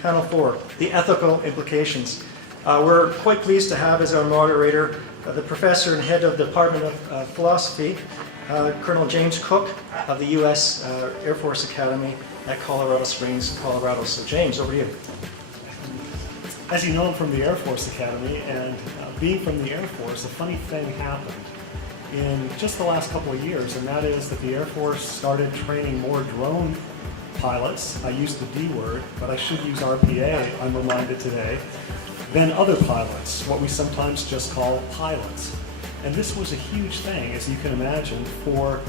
Panel 4, the ethical implications. We're quite pleased to have as our moderator the professor and head of the Department of Philosophy, Colonel James Cook of the U.S. Air Force Academy at Colorado Springs, Colorado. So James, over to you. As you know, I'm from the Air Force Academy, and being from the Air Force, a funny thing happened in just the last couple of years, and that is that the Air Force started training more drone pilots. I used the D word, but I should use RPA, I'm reminded today, than other pilots, what we sometimes just call pilots. And this was a huge thing, as you can imagine, for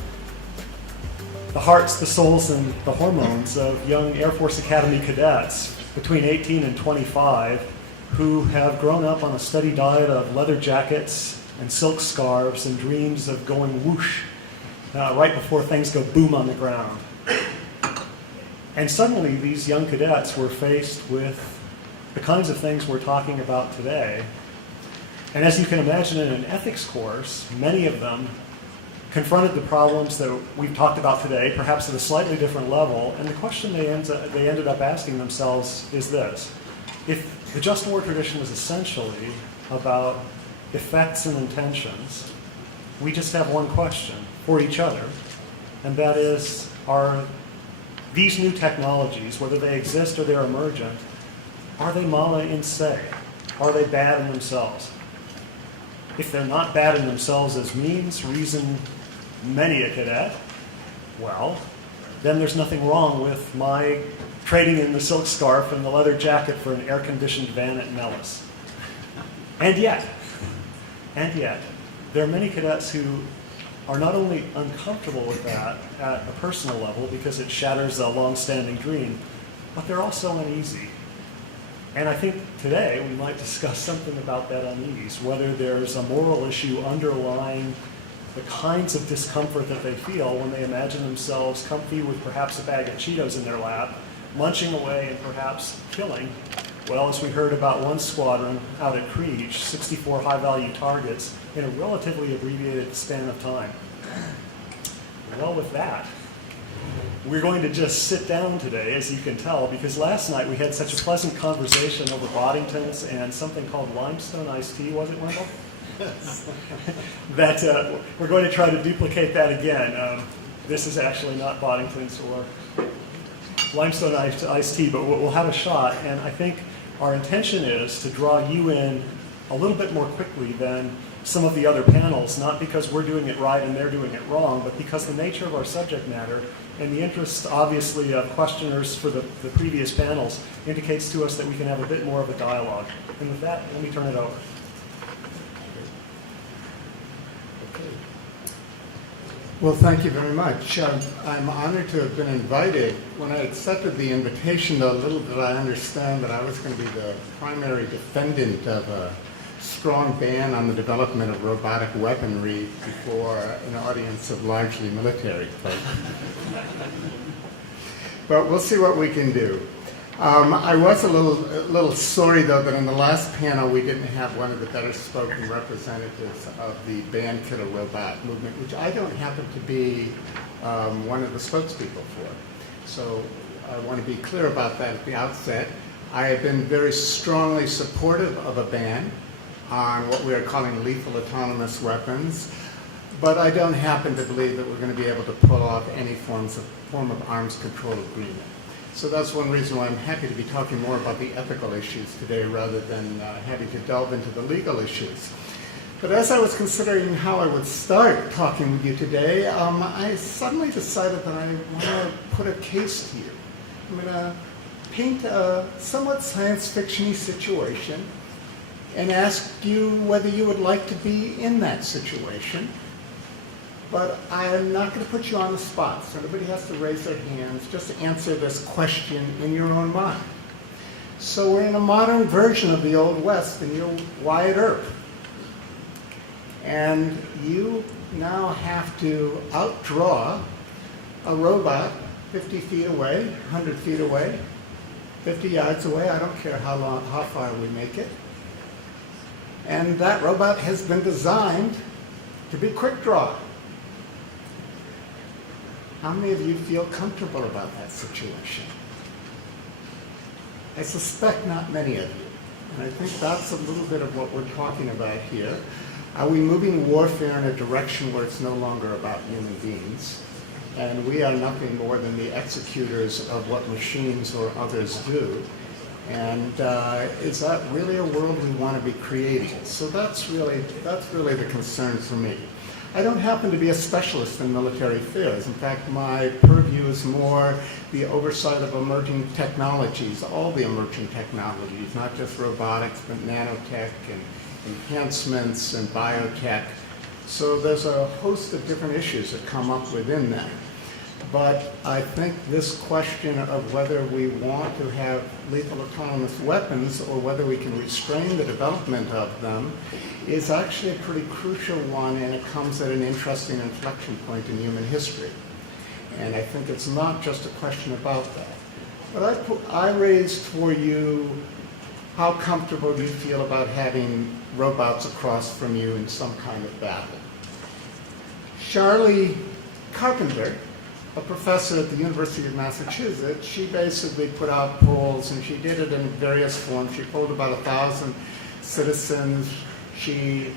the hearts, the souls, and the hormones of young Air Force Academy cadets between 18 and 25 who have grown up on a steady diet of leather jackets and silk scarves and dreams of going whoosh right before things go boom on the ground. And suddenly these young cadets were faced with the kinds of things we're talking about today. And as you can imagine, in an ethics course, many of them confronted the problems that we've talked about today, perhaps at a slightly different level. And the question they ended up asking themselves is this: if the just war tradition is essentially about effects and intentions, we just have one question for each other, and that is, are these new technologies, whether they exist or they're emergent, are they mala in se? Are they bad in themselves? If they're not bad in themselves as means, reason many a cadet, well, then there's nothing wrong with my trading in the silk scarf and the leather jacket for an air-conditioned van at Nellis. And yet, there are many cadets who are not only uncomfortable with that at a personal level because it shatters a long-standing dream, but they're also uneasy. And I think today we might discuss something about that unease, whether there's a moral issue underlying the kinds of discomfort that they feel when they imagine themselves comfy with perhaps a bag of Cheetos in their lap, munching away and perhaps killing. Well, as we heard about one squadron out at Creech, 64 high-value targets in a relatively abbreviated span of time. Well, with that, we're going to just sit down today, as you can tell, because last night we had such a pleasant conversation over Boddington's and something called limestone iced tea, was it, Wendell? Yes. That we're going to try to duplicate that again. This is actually not Boddington's or limestone iced tea, but we'll have a shot, and I think our intention is to draw you in a little bit more quickly than some of the other panels, not because we're doing it right and they're doing it wrong, but because the nature of our subject matter and the interest, obviously, of questioners for the previous panels indicates to us that we can have a bit more of a dialogue. And with that, let me turn it over. Well, thank you very much. I'm honored to have been invited. When I accepted the invitation, though, little did I understand that I was going to be the primary defendant of a strong ban on the development of robotic weaponry before an audience of largely military folk. But we'll see what we can do. I was a little sorry, though, that in the last panel we didn't have one of the better spoken representatives of the ban killer robot movement, which I don't happen to be one of the spokespeople for. So I want to be clear about that at the outset. I have been very strongly supportive of a ban on what we are calling lethal autonomous weapons, but I don't happen to believe that we're going to be able to pull off any form of arms control agreement. So that's one reason why I'm happy to be talking more about the ethical issues today rather than having to delve into the legal issues. But as I was considering how I would start talking with you today, I suddenly decided that I want to put a case to you. I'm going to paint a somewhat science fiction-y situation and ask you whether you would like to be in that situation. But I'm not going to put you on the spot, so everybody has to raise their hands just to answer this question in your own mind. So we're in a modern version of the Old West, and you're Wyatt Earp. And you now have to outdraw a robot 50 feet away, 100 feet away, 50 yards away, I don't care how far we make it. And that robot has been designed to be quick draw. How many of you feel comfortable about that situation? I suspect not many of you. And I think that's a little bit of what we're talking about here. Are we moving warfare in a direction where it's no longer about human beings? And we are nothing more than the executors of what machines or others do. And is that really a world we want to be creating? So that's really the concern for me. I don't happen to be a specialist in military affairs. In fact, my purview is more the oversight of emerging technologies, all the emerging technologies, not just robotics, but nanotech and enhancements and biotech. So there's a host of different issues that come up within that. But I think this question of whether we want to have lethal autonomous weapons or whether we can restrain the development of them is actually a pretty crucial one, and it comes at an interesting inflection point in human history. And I think it's not just a question about that. But I raised for you, how comfortable do you feel about having robots across from you in some kind of battle? Charlie Carpenter, a professor at the University of Massachusetts, she basically put out polls, and she did it in various forms. She polled about 1,000 citizens. She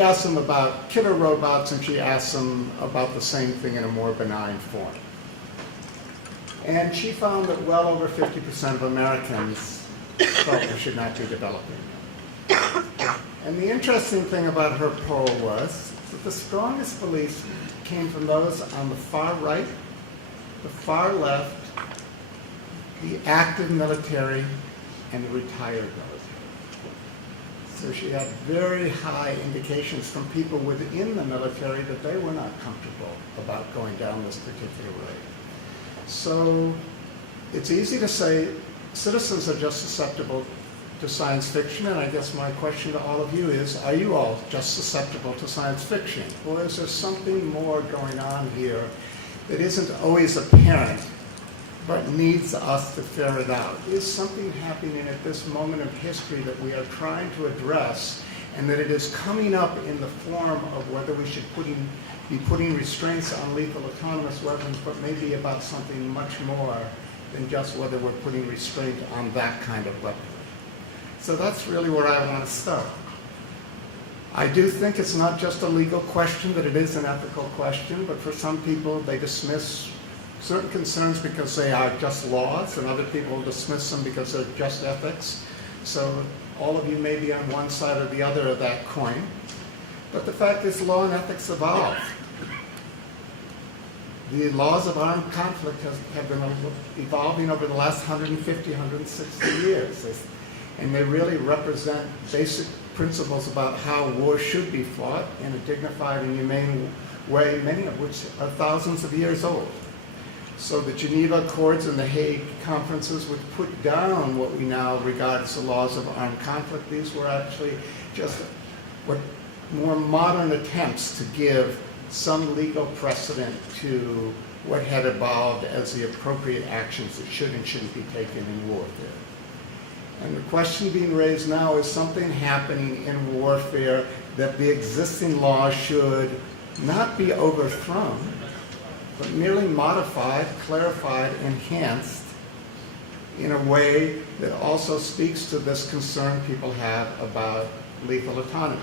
asked them about killer robots, and she asked them about the same thing in a more benign form. And she found that well over 50% of Americans felt we should not be developing them. And the interesting thing about her poll was that the strongest beliefs came from those on the far right, the far left, the active military, and the retired military. So she had very high indications from people within the military that they were not comfortable about going down this particular road. So it's easy to say citizens are just susceptible to science fiction, and I guess my question to all of you is, are you all just susceptible to science fiction? Or is there something more going on here that isn't always apparent, but needs us to ferret it out? Is something happening at this moment of history that we are trying to address, and that it is coming up in the form of whether we should be putting restraints on lethal autonomous weapons, but maybe about something much more than just whether we're putting restraint on that kind of weapon? So that's really where I want to start. I do think it's not just a legal question, that it is an ethical question, but for some people they dismiss certain concerns because they are just laws, and other people dismiss them because they're just ethics. So all of you may be on one side or the other of that coin. But the fact is, law and ethics evolve. The laws of armed conflict have been evolving over the last 150, 160 years. And they really represent basic principles about how war should be fought in a dignified and humane way, many of which are thousands of years old. So the Geneva Accords and the Hague Conferences would put down what we now regard as the laws of armed conflict. These were actually just what more modern attempts to give some legal precedent to what had evolved as the appropriate actions that should and shouldn't be taken in warfare. And the question being raised now is something happening in warfare that the existing law should not be overthrown, but merely modified, clarified, enhanced in a way that also speaks to this concern people have about lethal autonomy.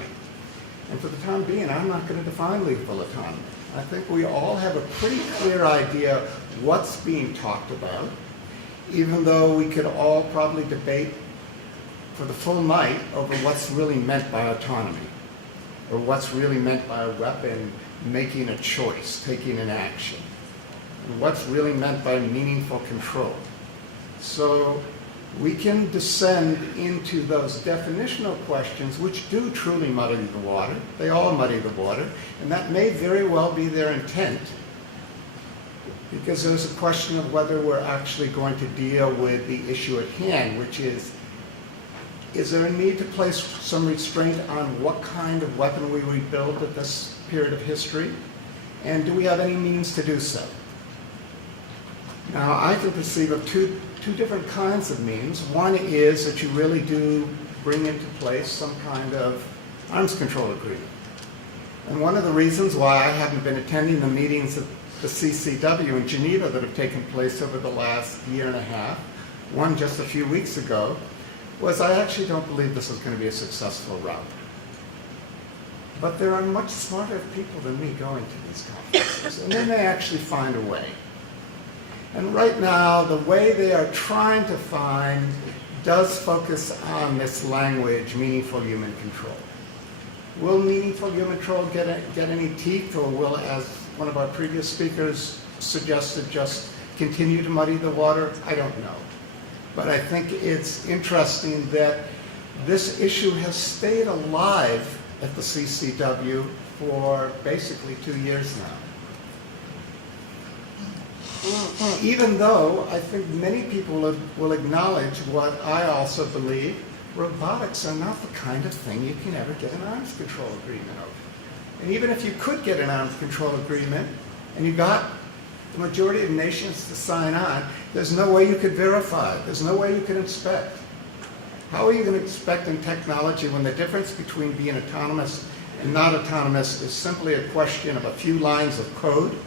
And for the time being, I'm not going to define lethal autonomy. I think we all have a pretty clear idea what's being talked about, even though we could all probably debate for the full night over what's really meant by autonomy, or what's really meant by a weapon making a choice, taking an action, and what's really meant by meaningful control. So we can descend into those definitional questions, which do truly muddy the water. They all muddy the water, and that may very well be their intent, because there's a question of whether we're actually going to deal with the issue at hand, which is there a need to place some restraint on what kind of weapon we rebuild at this period of history? And do we have any means to do so? Now, I can perceive of two different kinds of means. One is that you really do bring into place some kind of arms control agreement. And one of the reasons why I haven't been attending the meetings the CCW in Geneva that have taken place over the last year and a half, one just a few weeks ago, was I actually don't believe this is going to be a successful route. But there are much smarter people than me going to these conferences, and then they actually find a way. And right now, the way they are trying to find does focus on this language, meaningful human control. Will meaningful human control get any teeth, or will, as one of our previous speakers suggested, just continue to muddy the water? I don't know. But I think it's interesting that this issue has stayed alive at the CCW for basically 2 years now. Even though I think many people will acknowledge what I also believe, robotics are not the kind of thing you can ever get an arms control agreement over. And even if you could get an arms control agreement and you got the majority of nations to sign on, there's no way you could verify it. There's no way you could inspect. How are you going to inspect in technology when the difference between being autonomous and not autonomous is simply a question of a few lines of code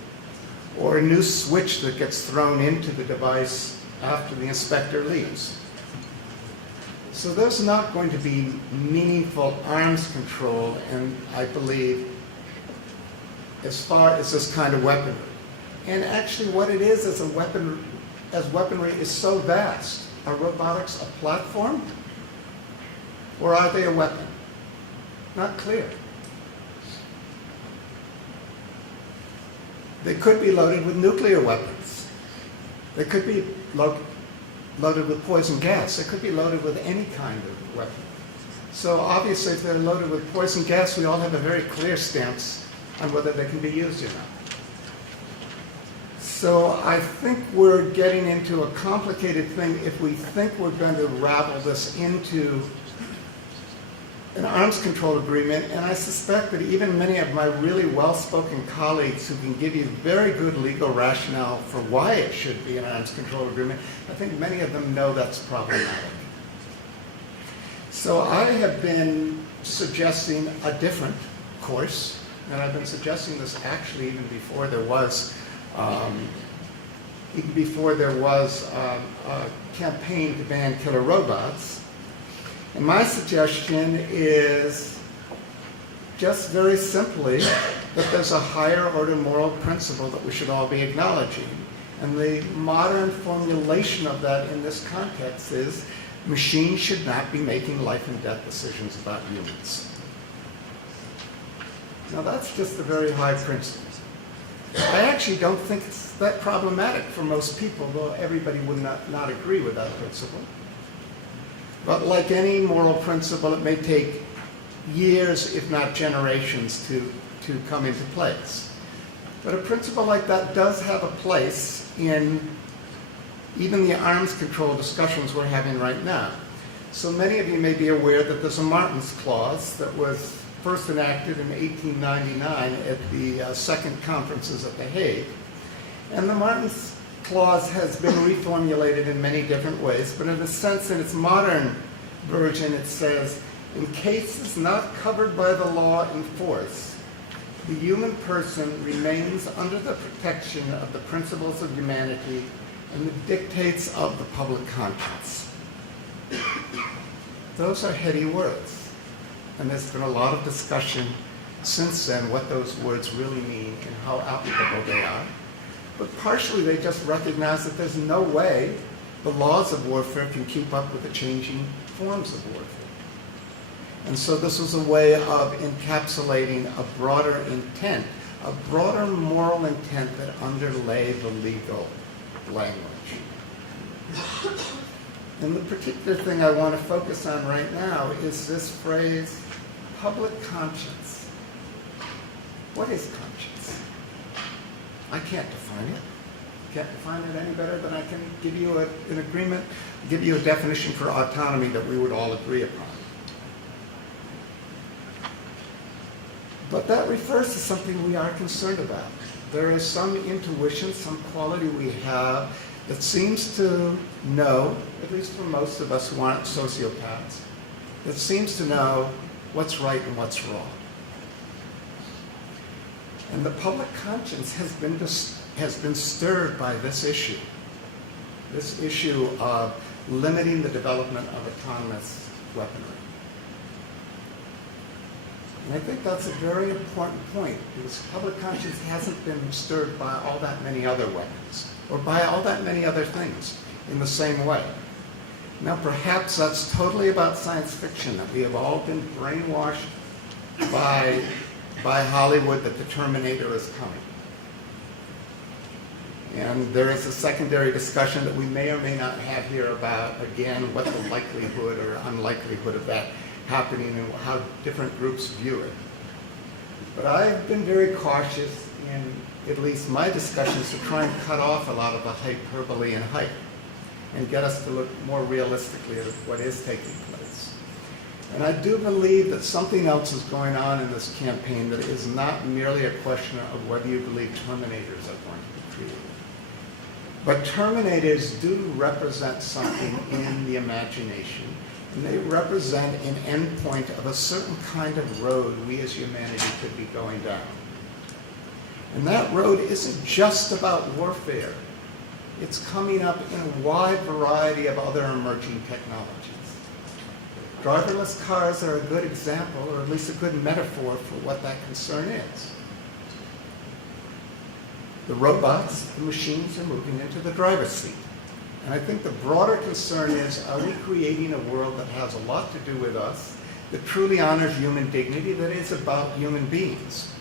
or a new switch that gets thrown into the device after the inspector leaves? So there's not going to be meaningful arms control, and I believe, as far as this kind of weaponry. And actually what it is as a weapon, as weaponry is so vast. Are robotics a platform? Or are they a weapon? Not clear. They could be loaded with nuclear weapons. They could be loaded with poison gas. They could be loaded with any kind of weapon. So obviously if they're loaded with poison gas, we all have a very clear stance on whether they can be used or not. So I think we're getting into a complicated thing if we think we're going to ravel this into an arms control agreement, and I suspect that even many of my really well-spoken colleagues who can give you very good legal rationale for why it should be an arms control agreement, I think many of them know that's problematic. So I have been suggesting a different course, and I've been suggesting this actually even before there was a campaign to ban killer robots. And my suggestion is just very simply that there's a higher order moral principle that we should all be acknowledging. And the modern formulation of that in this context is machines should not be making life and death decisions about humans. Now that's just a very high principle. I actually don't think it's that problematic for most people, though everybody would not agree with that principle. But like any moral principle, it may take years, if not generations, to come into place. But a principle like that does have a place in even the arms control discussions we're having right now. So many of you may be aware that there's a Martens Clause that was first enacted in 1899 at the second conferences at The Hague. And the Martens Clause has been reformulated in many different ways, but in a sense, in its modern version, it says, in cases not covered by the law in force, the human person remains under the protection of the principles of humanity and the dictates of the public conscience. Those are heady words, and there's been a lot of discussion since then what those words really mean and how applicable they are. But partially they just recognize that there's no way the laws of warfare can keep up with the changing forms of warfare. And so this was a way of encapsulating a broader intent, a broader moral intent that underlay the legal language. And the particular thing I want to focus on right now is this phrase, public conscience. What is conscience? I can't define it. Can't define it any better than I can give you an agreement, give you a definition for autonomy that we would all agree upon. But that refers to something we are concerned about. There is some intuition, some quality we have that seems to know, at least for most of us who aren't sociopaths, that seems to know what's right and what's wrong. And the public conscience has been has been stirred by this issue of limiting the development of autonomous weaponry. And I think that's a very important point, because public conscience hasn't been stirred by all that many other weapons, or by all that many other things in the same way. Now, perhaps that's totally about science fiction, that we have all been brainwashed by Hollywood that the Terminator is coming. And there is a secondary discussion that we may or may not have here about, again, what the likelihood or unlikelihood of that happening and how different groups view it. But I've been very cautious in at least my discussions to try and cut off a lot of the hyperbole and hype and get us to look more realistically at what is taking place. And I do believe that something else is going on in this campaign that is not merely a question of whether you believe Terminators are going to be created. But Terminators do represent something in the imagination, and they represent an endpoint of a certain kind of road we as humanity could be going down. And that road isn't just about warfare. It's coming up in a wide variety of other emerging technologies. Driverless cars are a good example, or at least a good metaphor for what that concern is. The robots, the machines are moving into the driver's seat. And I think the broader concern is, are we creating a world that has a lot to do with us, that truly honors human dignity, that is about human beings?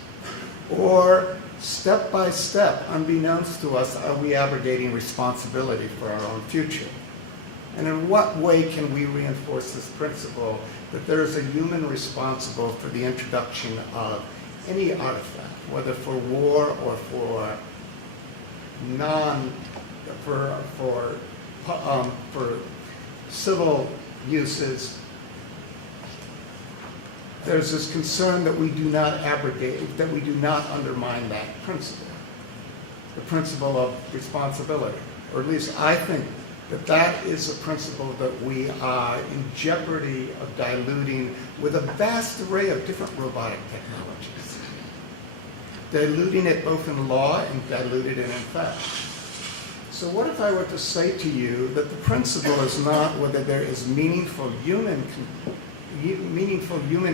Or, step by step, unbeknownst to us, are we abrogating responsibility for our own future? And in what way can we reinforce this principle that there is a human responsible for the introduction of any artifact, whether for war or for civil uses? There's this concern that we do not abrogate, that we do not undermine that principle, the principle of responsibility. Or at least I think that that is a principle that we are in jeopardy of diluting with a vast array of different robotic technologies. Diluting it both in law and diluted it in fact. So what if I were to say to you that the principle is not whether there is meaningful human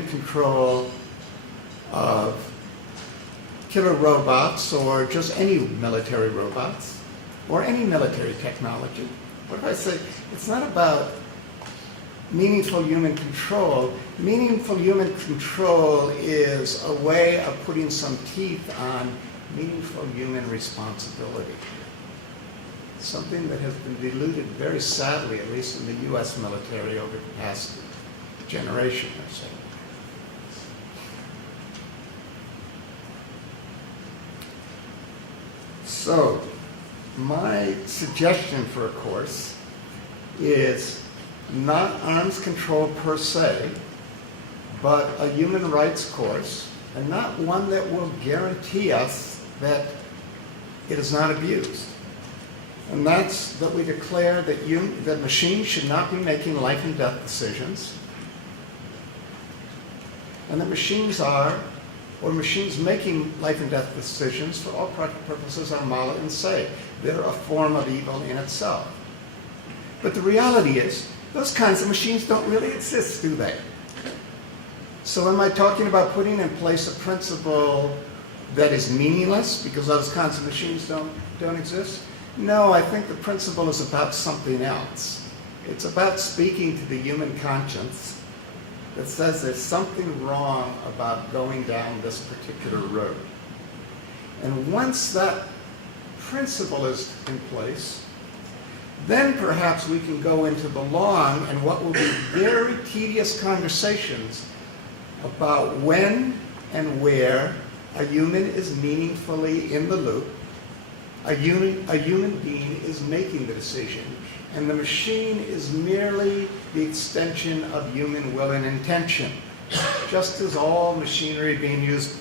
control of killer robots or just any military robots or any military technology? What if I say it's not about meaningful human control? Meaningful human control is a way of putting some teeth on meaningful human responsibility. Something that has been diluted very sadly, at least in the US military over the past generation or so. So, my suggestion for a course is not arms control per se, but a human rights course, and not one that will guarantee us that it is not abused. And that's that we declare that machines should not be making life and death decisions, and that machines making life and death decisions for all practical purposes are mala and se. They're a form of evil in itself. But the reality is, those kinds of machines don't really exist, do they? So am I talking about putting in place a principle that is meaningless because those kinds of machines don't exist? No, I think the principle is about something else. It's about speaking to the human conscience that says there's something wrong about going down this particular road. And once that principle is in place, then perhaps we can go into the long and what will be very tedious conversations about when and where a human is meaningfully in the loop, a human being is making the decision, and the machine is merely the extension of human will and intention, just as all machinery being used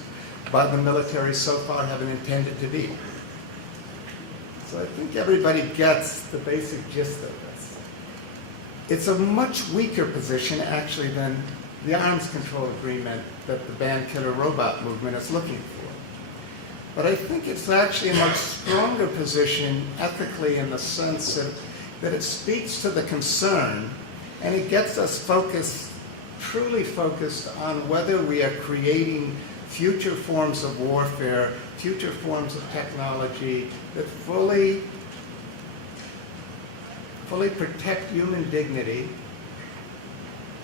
by the military so far have intended to be. So I think everybody gets the basic gist of this. It's a much weaker position, actually, than the arms control agreement that the ban killer robot movement is looking for. But I think it's actually a much stronger position ethically in the sense that it speaks to the concern and it gets us focused, truly focused on whether we are creating future forms of warfare, future forms of technology that fully protect human dignity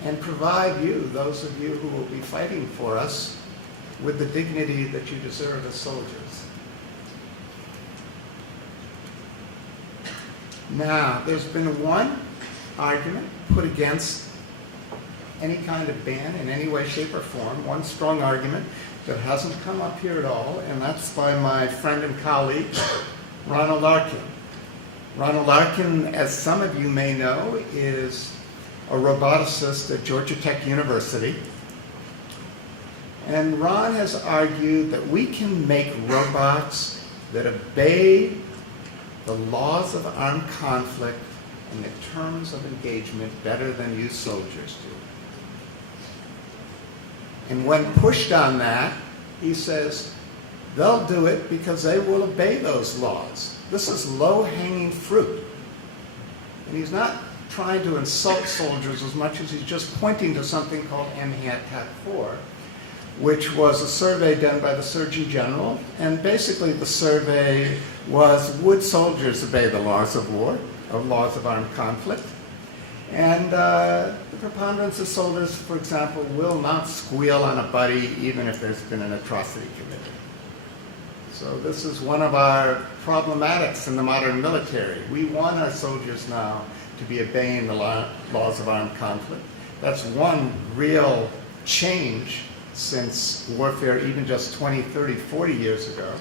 and provide you, those of you who will be fighting for us, with the dignity that you deserve as soldiers. Now, there's been one argument put against any kind of ban in any way, shape, or form, one strong argument that hasn't come up here at all, and that's by my friend and colleague, Ronald Larkin. Ronald Larkin, as some of you may know, is a roboticist at Georgia Tech University. And Ron has argued that we can make robots that obey the laws of armed conflict and the terms of engagement better than you soldiers do. And when pushed on that, he says they'll do it because they will obey those laws. This is low-hanging fruit. And he's not trying to insult soldiers as much as he's just pointing to something called MHATAC-4, which was a survey done by the Surgeon General. And basically the survey was, would soldiers obey the laws of war, or laws of armed conflict? And the preponderance of soldiers, for example, will not squeal on a buddy even if there's been an atrocity committed. So this is one of our problematics in the modern military. We want our soldiers now to be obeying the laws of armed conflict. That's one real change since warfare even just 20, 30, 40 years ago.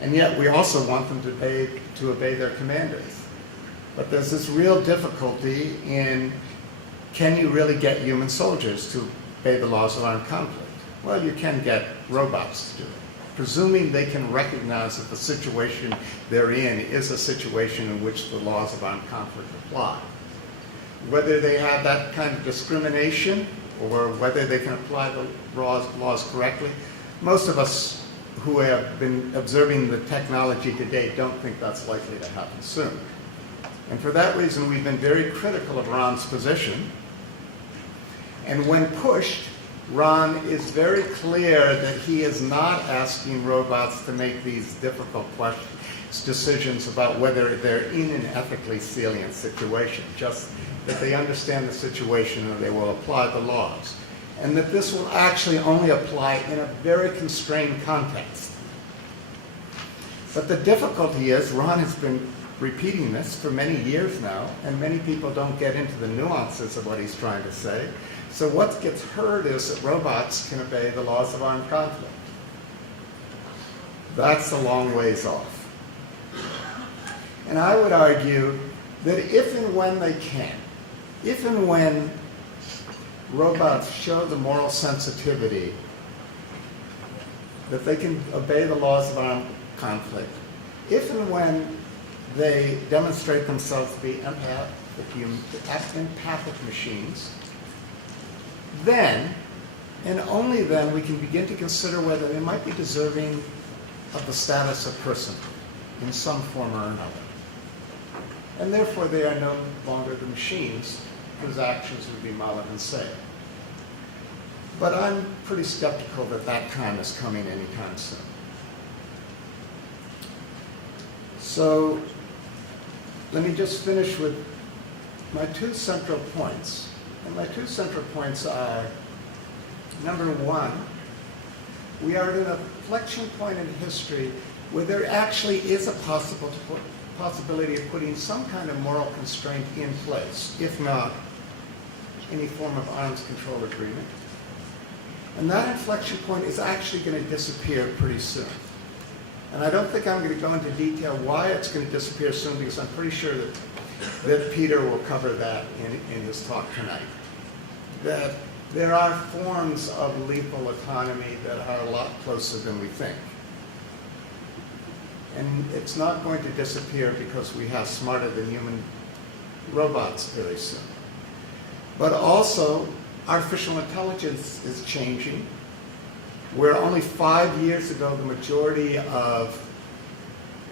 And yet we also want them to obey their commanders. But there's this real difficulty in, can you really get human soldiers to obey the laws of armed conflict? Well, you can get robots to do it, presuming they can recognize that the situation they're in is a situation in which the laws of armed conflict apply. Whether they have that kind of discrimination or whether they can apply the laws correctly, most of us who have been observing the technology to date don't think that's likely to happen soon. And for that reason, we've been very critical of Ron's position. And when pushed, Ron is very clear that he is not asking robots to make these difficult decisions about whether they're in an ethically salient situation, just that they understand the situation and they will apply the laws. And that this will actually only apply in a very constrained context. But the difficulty is, Ron has been repeating this for many years now, and many people don't get into the nuances of what he's trying to say. So what gets heard is that robots can obey the laws of armed conflict. That's a long ways off. And I would argue that if and when they can, if and when robots show the moral sensitivity that they can obey the laws of armed conflict, if and when they demonstrate themselves to be empathic machines, then, and only then, we can begin to consider whether they might be deserving of the status of personhood in some form or another. And therefore, they are no longer the machines whose actions would be mal and say. But I'm pretty skeptical that that time is coming anytime soon. So, let me just finish with my two central points. And my two central points are, number one, we are at an inflection point in history where there actually is a possibility of putting some kind of moral constraint in place, if not any form of arms control agreement. And that inflection point is actually going to disappear pretty soon. And I don't think I'm going to go into detail why it's going to disappear soon, because I'm pretty sure that Peter will cover that in his talk tonight. That there are forms of lethal autonomy that are a lot closer than we think. And it's not going to disappear because we have smarter than human robots very soon. But also, artificial intelligence is changing. Where only 5 years ago, the majority of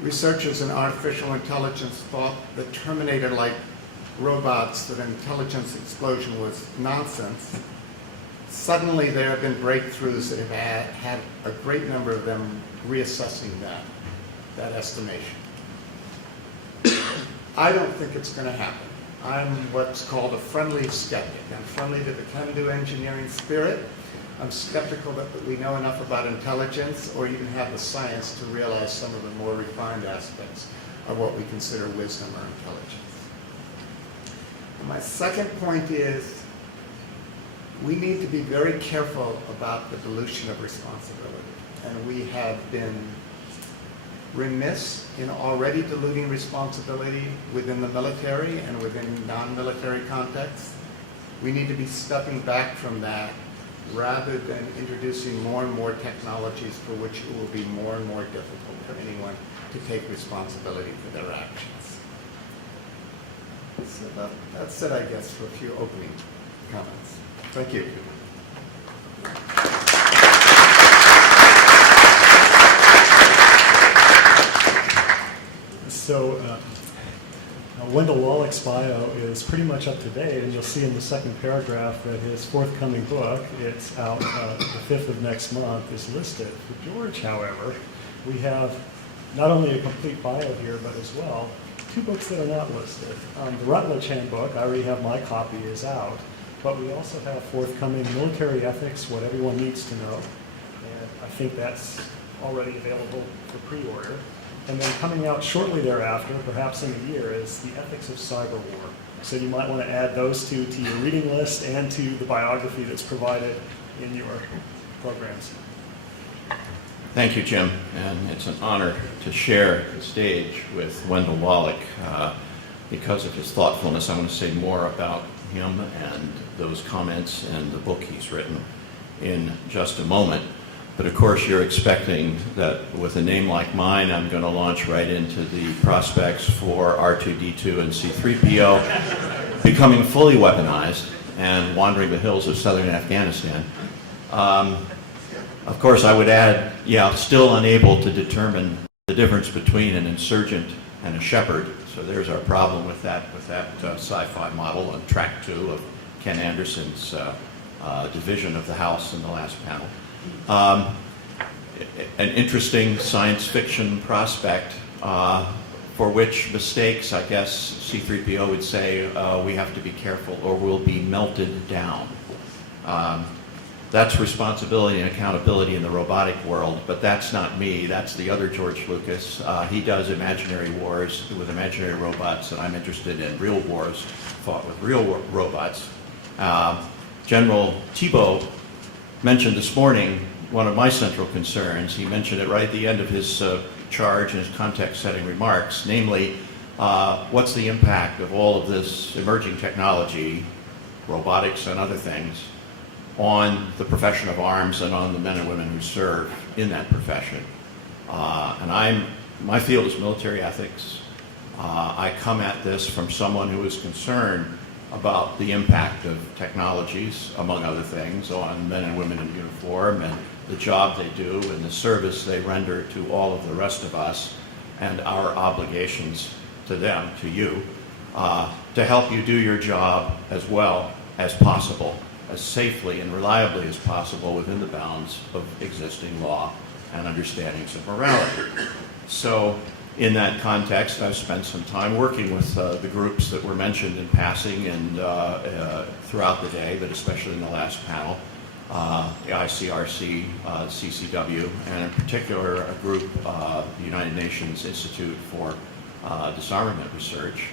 researchers in artificial intelligence thought that Terminator-like robots, that intelligence explosion was nonsense, suddenly there have been breakthroughs that have had a great number of them reassessing that estimation. I don't think it's going to happen. I'm what's called a friendly skeptic. I'm friendly to the can-do engineering spirit. I'm skeptical that we know enough about intelligence or even have the science to realize some of the more refined aspects of what we consider wisdom or intelligence. And my second point is we need to be very careful about the dilution of responsibility. And we have been remiss in already diluting responsibility within the military and within non-military contexts. We need to be stepping back from that rather than introducing more and more technologies for which it will be more and more difficult for anyone to take responsibility for their actions. So that's it, I guess, for a few opening comments. Thank you. So Wendell Wallach's bio is pretty much up to date, and you'll see in the second paragraph that his forthcoming book, it's out the 5th of next month, is listed. For George, however, we have not only a complete bio here, but as well 2 books that are not listed. The Rutledge Handbook, I already have my copy, is out, but we also have forthcoming Military Ethics, What Everyone Needs to Know, and I think that's already available for pre-order. And then coming out shortly thereafter, perhaps in a year, is The Ethics of Cyber War. So you might want to add those 2 to your reading list and to the biography that's provided in your programs. Thank you, Jim, and it's an honor to share the stage with Wendell Wallach. Because of his thoughtfulness, I want to say more about him and those comments and the book he's written in just a moment. But of course, you're expecting that with a name like mine, I'm going to launch right into the prospects for R2-D2 and C-3PO becoming fully weaponized and wandering the hills of southern Afghanistan. Of course, I would add, still unable to determine the difference between an insurgent and a shepherd. So there's our problem with that sci-fi model on track 2 of Ken Anderson's division of the House in the last panel. An interesting science fiction prospect for which mistakes, I guess C-3PO would say, we have to be careful or we'll be melted down. That's responsibility and accountability in the robotic world, but that's not me. That's the other George Lucas. He does imaginary wars with imaginary robots, and I'm interested in real wars fought with real robots. General Thibault mentioned this morning one of my central concerns. He mentioned it right at the end of his charge and his context-setting remarks, namely, what's the impact of all of this emerging technology, robotics and other things, on the profession of arms and on the men and women who serve in that profession. My field is military ethics. I come at this from someone who is concerned about the impact of technologies, among other things, on men and women in uniform and the job they do and the service they render to all of the rest of us and our obligations to them, to you, to help you do your job as well as possible, as safely and reliably as possible within the bounds of existing law and understandings of morality. So in that context, I've spent some time working with the groups that were mentioned in passing and throughout the day, but especially in the last panel, the ICRC, CCW, and in particular a group, the United Nations Institute for Disarmament Research,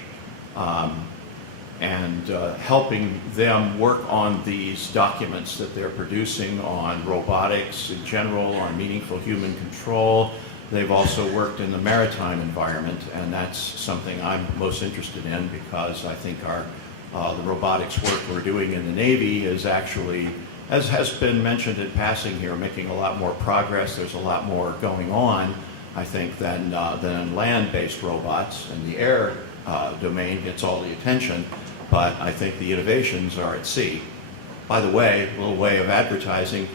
and helping them work on these documents that they're producing on robotics in general, on meaningful human control. They've also worked in the maritime environment, and that's something I'm most interested in because I think the robotics work we're doing in the Navy is actually, as has been mentioned in passing here, making a lot more progress. There's a lot more going on, I think, than land-based robots, and the air domain gets all the attention, but I think the innovations are at sea. By the way, a little way of advertising,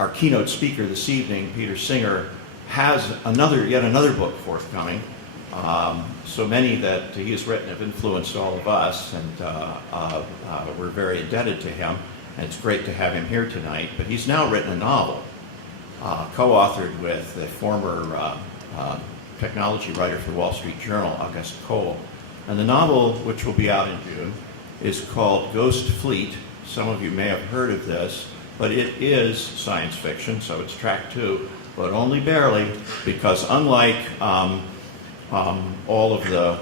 our keynote speaker this evening, Peter Singer, has yet another book forthcoming. So many that he has written have influenced all of us, and we're very indebted to him. And it's great to have him here tonight. But he's now written a novel, co-authored with the former technology writer for the Wall Street Journal, August Cole. And the novel, which will be out in June, is called Ghost Fleet. Some of you may have heard of this, but it is science fiction, so it's track 2, but only barely, because unlike all of the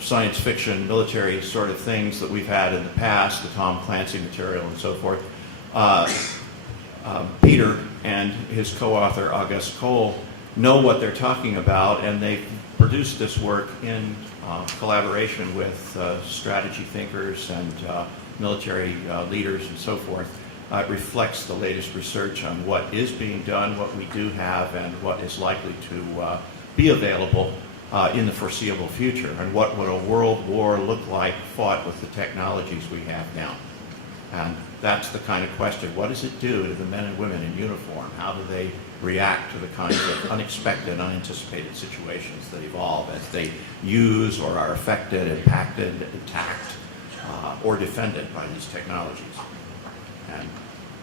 science fiction, military sort of things that we've had in the past, the Tom Clancy material and so forth, Peter and his co-author, August Cole, know what they're talking about, and they've produced this work in collaboration with strategy thinkers and military leaders and so forth. It reflects the latest research on what is being done, what we do have, and what is likely to be available in the foreseeable future, and what would a world war look like fought with the technologies we have now. And that's the kind of question. What does it do to the men and women in uniform? How do they react to the kinds of unexpected, unanticipated situations that evolve as they use or are affected, impacted, attacked, or defended by these technologies? And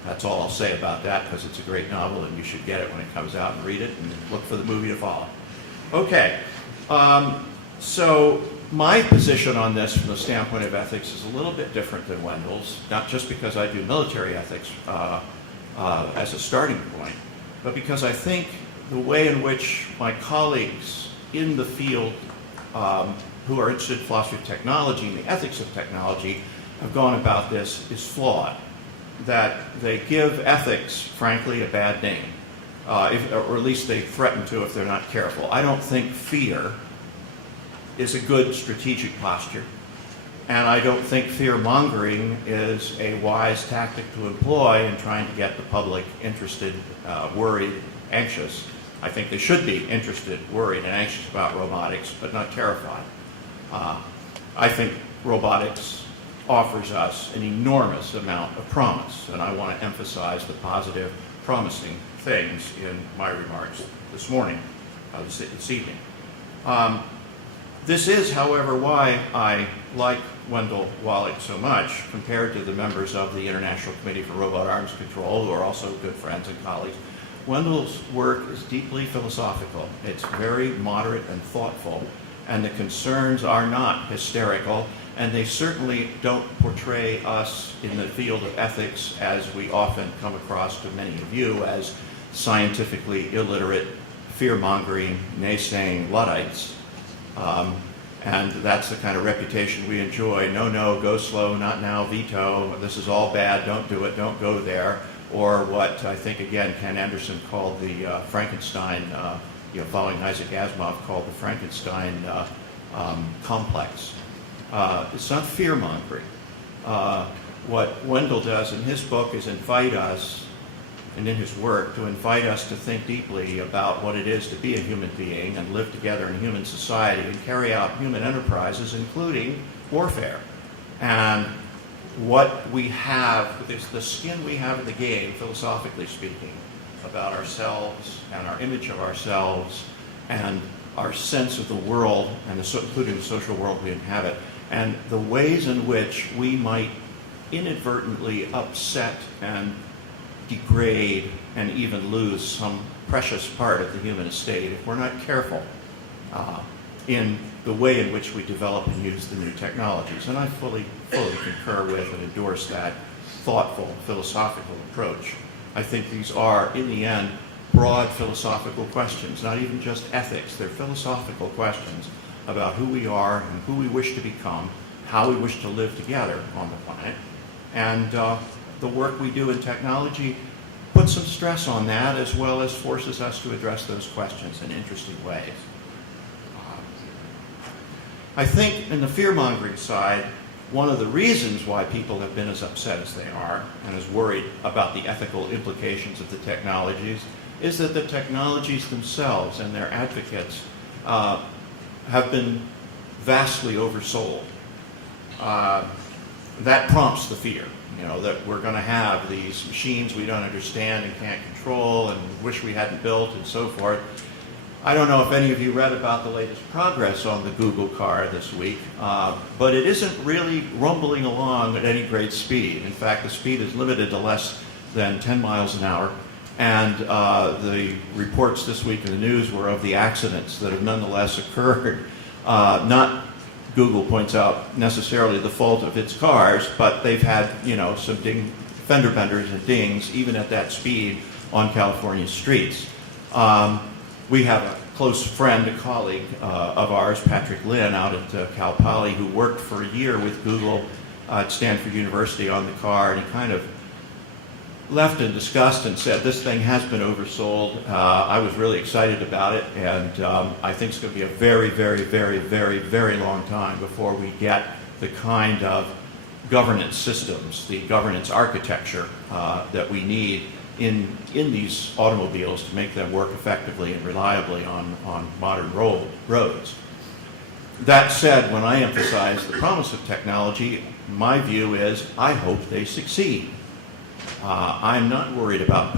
that's all I'll say about that, because it's a great novel and you should get it when it comes out and read it and look for the movie to follow. Okay, so my position on this from the standpoint of ethics is a little bit different than Wendell's, not just because I do military ethics as a starting point, but because I think the way in which my colleagues in the field who are interested in philosophy of technology and the ethics of technology have gone about this is flawed. That they give ethics, frankly, a bad name, or at least they threaten to if they're not careful. I don't think fear is a good strategic posture, and I don't think fear-mongering is a wise tactic to employ in trying to get the public interested, worried, anxious. I think they should be interested, worried, and anxious about robotics, but not terrified. I think robotics offers us an enormous amount of promise, and I want to emphasize the positive, promising things in my remarks this morning, this evening. This is, however, why I like Wendell Wallach so much compared to the members of the International Committee for Robot Arms Control, who are also good friends and colleagues. Wendell's work is deeply philosophical. It's very moderate and thoughtful, and the concerns are not hysterical, and they certainly don't portray us in the field of ethics, as we often come across to many of you, as scientifically illiterate, fear-mongering, naysaying Luddites. And that's the kind of reputation we enjoy. No, no, go slow, not now, veto, this is all bad, don't do it, don't go there. Or what I think, again, Ken Anderson called the Frankenstein, following Isaac Asimov, called the Frankenstein complex. It's not fear-mongering. What Wendell does in his book is invite us, and in his work, to invite us to think deeply about what it is to be a human being and live together in human society and carry out human enterprises, including warfare. And what we have, the skin we have in the game, philosophically speaking, about ourselves and our image of ourselves and our sense of the world, and including the social world we inhabit, and the ways in which we might inadvertently upset and degrade and even lose some precious part of the human estate if we're not careful in the way in which we develop and use the new technologies. And I fully concur with and endorse that thoughtful, philosophical approach. I think these are, in the end, broad philosophical questions, not even just ethics. They're philosophical questions about who we are and who we wish to become, how we wish to live together on the planet. And the work we do in technology puts some stress on that, as well as forces us to address those questions in interesting ways. I think in the fear-mongering side, one of the reasons why people have been as upset as they are and as worried about the ethical implications of the technologies is that the technologies themselves and their advocates have been vastly oversold. that prompts the fear, that we're going to have these machines we don't understand and can't control and wish we hadn't built and so forth. I don't know if any of you read about the latest progress on the Google car this week, but it isn't really rumbling along at any great speed. In fact, the speed is limited to less than 10 miles an hour. And the reports this week in the news were of the accidents that have nonetheless occurred. Not, Google points out, necessarily the fault of its cars, but they've had, some fender benders and dings, even at that speed, on California streets. We have a close friend, a colleague of ours, Patrick Lynn, out at Cal Poly, who worked for a year with Google at Stanford University on the car, and he kind of left in disgust and said, this thing has been oversold. I was really excited about it, and I think it's going to be a very, very, very, very, very long time before we get the kind of governance systems, the governance architecture that we need in these automobiles to make them work effectively and reliably on modern roads. That said, when I emphasize the promise of technology, my view is I hope they succeed. I'm not worried about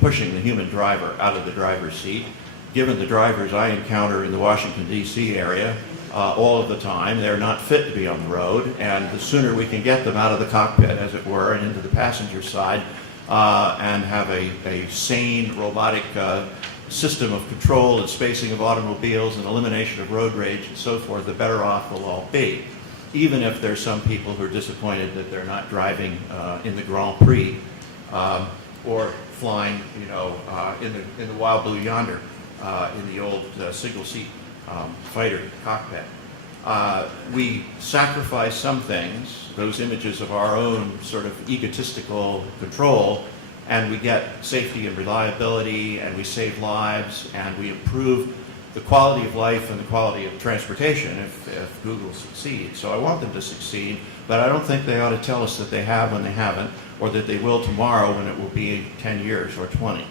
pushing the human driver out of the driver's seat. Given the drivers I encounter in the Washington, D.C. area all of the time, they're not fit to be on the road, and the sooner we can get them out of the cockpit, as it were, and into the passenger side, and have a sane robotic system of control and spacing of automobiles and elimination of road rage and so forth, the better off we'll all be. Even if there's some people who are disappointed that they're not driving in the Grand Prix or flying, in the Wild Blue Yonder, in the old single-seat fighter cockpit. We sacrifice some things, those images of our own sort of egotistical control, and we get safety and reliability, and we save lives, and we improve the quality of life and the quality of transportation if Google succeeds. So I want them to succeed, but I don't think they ought to tell us that they have when they haven't, or that they will tomorrow when it will be 10 years or 20.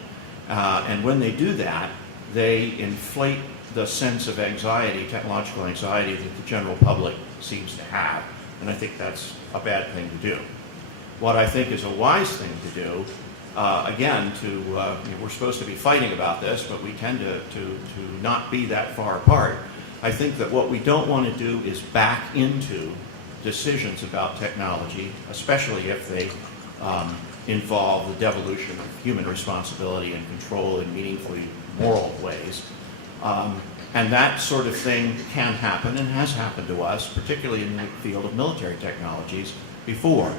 And when they do that, they inflate the sense of anxiety, technological anxiety, that the general public seems to have. And I think that's a bad thing to do. What I think is a wise thing to do, again, we're supposed to be fighting about this, but we tend to not be that far apart. I think that what we don't want to do is back into decisions about technology, especially if they involve the devolution of human responsibility and control in meaningfully moral ways. And that sort of thing can happen and has happened to us, particularly in the field of military technologies before.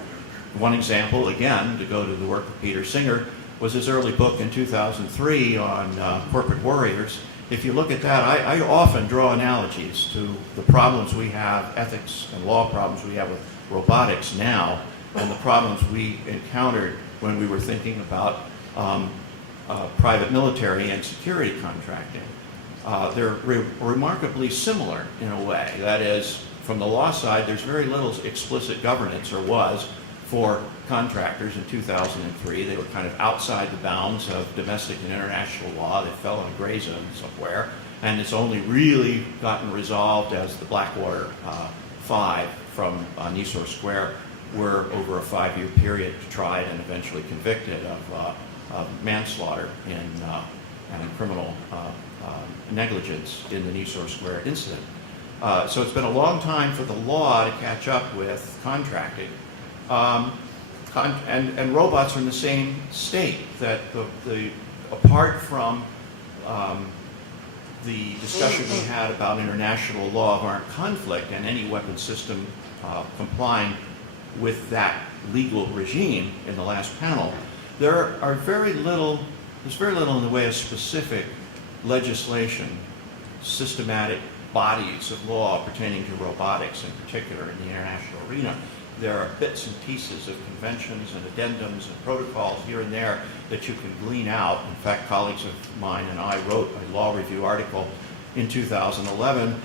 One example, again, to go to the work of Peter Singer, was his early book in 2003 on corporate warriors. If you look at that, I often draw analogies to the problems we have, ethics and law problems we have with robotics now, and the problems we encountered when we were thinking about private military and security contracting. They're remarkably similar in a way. That is, from the law side, there's very little explicit governance, or was, for contractors in 2003. They were kind of outside the bounds of domestic and international law. They fell in a gray zone somewhere. And it's only really gotten resolved as the Blackwater 5 from Nisor Square were, over a 5-year period, tried and eventually convicted of manslaughter and criminal negligence in the Nisor Square incident. So it's been a long time for the law to catch up with contracting. And robots are in the same state, that apart from the discussion we had about international law of armed conflict and any weapon system complying with that legal regime in the last panel, there's very little in the way of specific legislation, systematic bodies of law pertaining to robotics in particular in the international arena. There are bits and pieces of conventions and addendums and protocols here and there that you can glean out. In fact, colleagues of mine and I wrote a law review article in 2011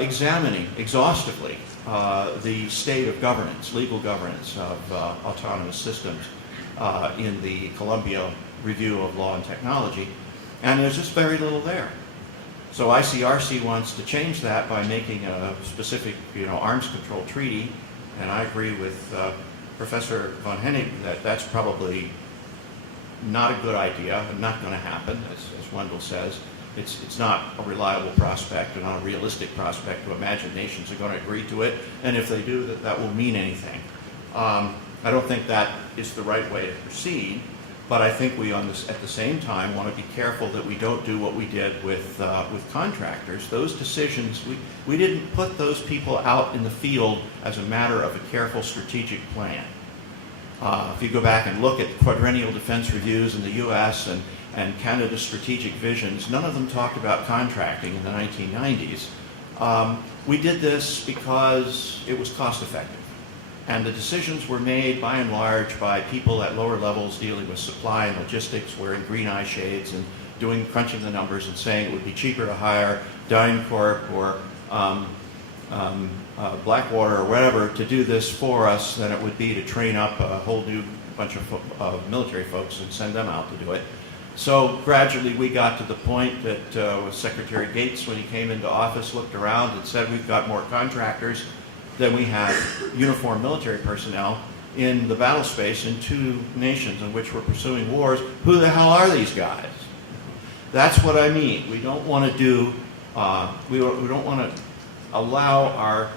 examining exhaustively the state of governance, legal governance of autonomous systems in the Columbia Review of Law and Technology, and there's just very little there. So ICRC wants to change that by making a specific, arms control treaty and I agree with Professor von Hennig that that's probably not a good idea and not going to happen, as Wendell says. It's not a reliable prospect and not a realistic prospect to imagine nations are going to agree to it, and if they do, that will mean anything. I don't think that is the right way to proceed, but I think we, at the same time, want to be careful that we don't do what we did with contractors. Those decisions, we didn't put those people out in the field as a matter of a careful strategic plan. If you go back and look at quadrennial defense reviews in the U.S. and Canada's strategic visions, none of them talked about contracting in the 1990s. We did this because it was cost effective. And the decisions were made by and large by people at lower levels dealing with supply and logistics, wearing green eye shades and crunching the numbers and saying it would be cheaper to hire DynCorp or Blackwater or whatever to do this for us than it would be to train up a whole new bunch of military folks and send them out to do it. So gradually we got to the point that Secretary Gates, when he came into office, looked around and said, we've got more contractors than we have uniformed military personnel in the battle space in two nations in which we're pursuing wars. Who the hell are these guys? That's what I mean. We don't want to do, we don't want to allow our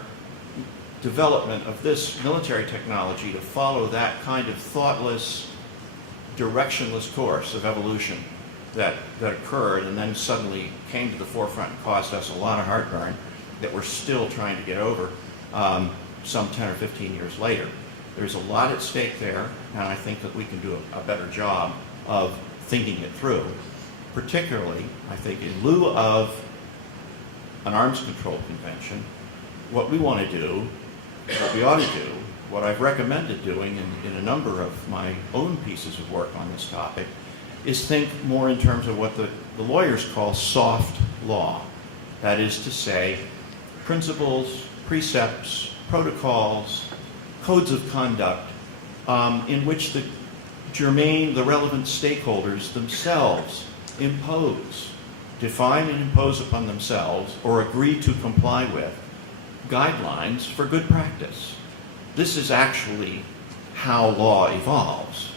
development of this military technology to follow that kind of thoughtless, directionless course of evolution that occurred and then suddenly came to the forefront and caused us a lot of heartburn that we're still trying to get over some 10 or 15 years later. There's a lot at stake there, and I think that we can do a better job of thinking it through. Particularly, I think, in lieu of an arms control convention, what we want to do, what we ought to do, what I've recommended doing in a number of my own pieces of work on this topic, is think more in terms of what the lawyers call soft law. That is to say, principles, precepts, protocols, codes of conduct, in which the relevant stakeholders themselves define and impose upon themselves or agree to comply with guidelines for good practice. This is actually how law evolves.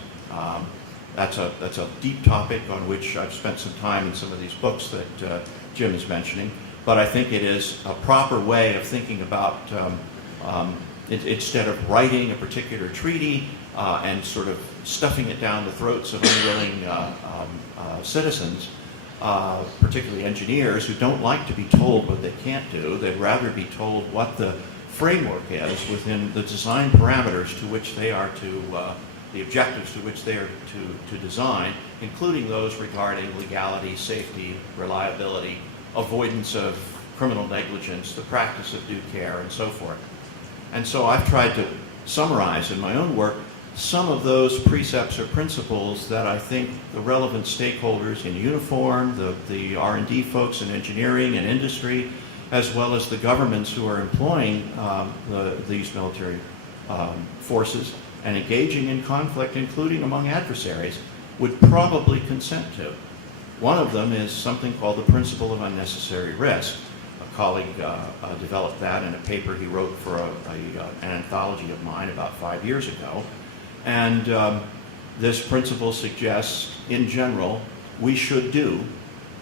That's a deep topic on which I've spent some time in some of these books that Jim is mentioning, but I think it is a proper way of thinking about, instead of writing a particular treaty and sort of stuffing it down the throats of unwilling citizens, particularly engineers who don't like to be told what they can't do. They'd rather be told what the framework is within the design parameters to which they are the objectives to which they are to design, including those regarding legality, safety, reliability, avoidance of criminal negligence, the practice of due care, and so forth. And so I've tried to summarize in my own work some of those precepts or principles that I think the relevant stakeholders in uniform, the R&D folks in engineering and industry, as well as the governments who are employing these military forces and engaging in conflict, including among adversaries, would probably consent to. One of them is something called the principle of unnecessary risk. A colleague developed that in a paper he wrote for an anthology of mine about 5 years ago. And this principle suggests, in general, we should do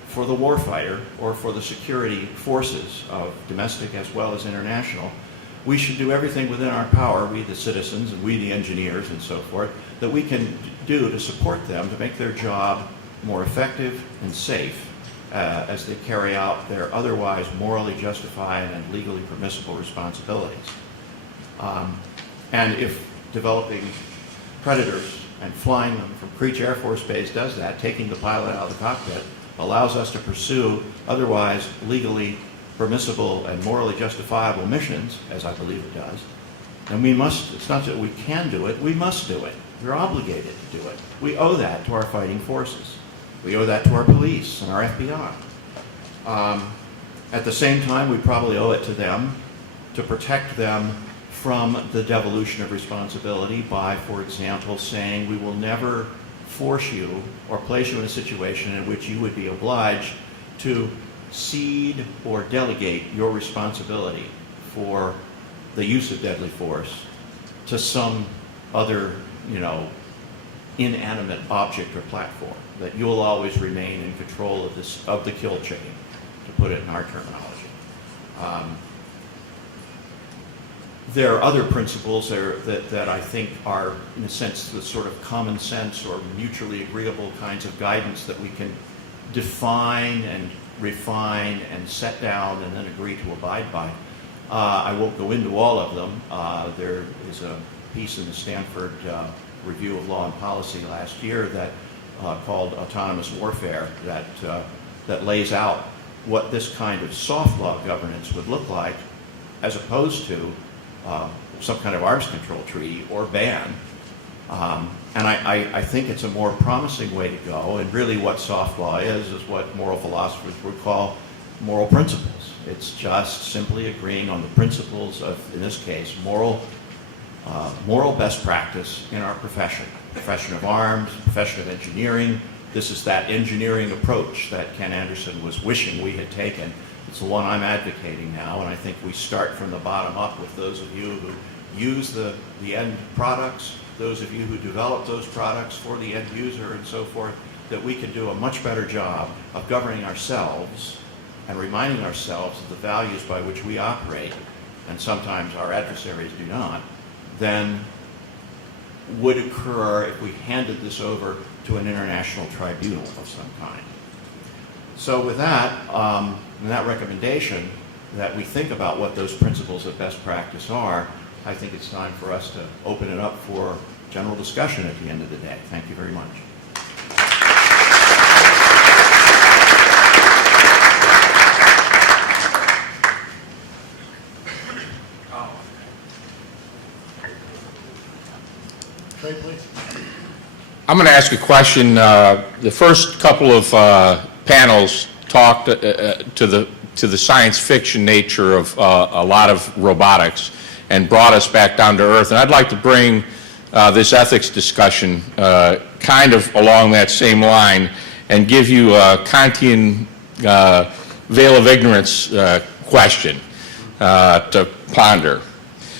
for the warfighter or for the security forces of domestic as well as international, we should do everything within our power, we the citizens and we the engineers and so forth, that we can do to support them to make their job more effective and safe as they carry out their otherwise morally justified and legally permissible responsibilities. And if developing Predators and flying them from Creech Air Force Base does that, taking the pilot out of the cockpit, allows us to pursue otherwise legally permissible and morally justifiable missions, as I believe it does. And we must, it's not that we can do it, we must do it. We're obligated to do it. We owe that to our fighting forces. We owe that to our police and our FBI. At the same time, we probably owe it to them to protect them from the devolution of responsibility by, for example, saying we will never force you or place you in a situation in which you would be obliged to cede or delegate your responsibility for the use of deadly force to some other, inanimate object or platform, that you'll always remain in control of the kill chain, to put it in our terminology. There are other principles that I think are, in a sense, the sort of common sense or mutually agreeable kinds of guidance that we can define and refine and set down and then agree to abide by. I won't go into all of them. There is a piece in the Stanford Review of Law and Policy last year that called Autonomous Warfare that lays out what this kind of soft law governance would look like, as opposed to some kind of arms control treaty or ban. And I think it's a more promising way to go, and really what soft law is what moral philosophers would call moral principles. It's just simply agreeing on the principles of, in this case, moral best practice in our profession of arms, profession of engineering. This is that engineering approach that Ken Anderson was wishing we had taken. It's the one I'm advocating now, and I think we start from the bottom up with those of you who use the end products, those of you who develop those products for the end user and so forth, that we can do a much better job of governing ourselves and reminding ourselves of the values by which we operate, and sometimes our adversaries do not, than would occur if we handed this over to an international tribunal of some kind. So with that, and that recommendation that we think about what those principles of best practice are, I think it's time for us to open it up for general discussion at the end of the day. Thank you very much. Trey, please. I'm going to ask a question. The first couple of panels talked to the science fiction nature of a lot of robotics and brought us back down to earth. And I'd like to bring this ethics discussion kind of along that same line and give you a Kantian veil of ignorance question to ponder.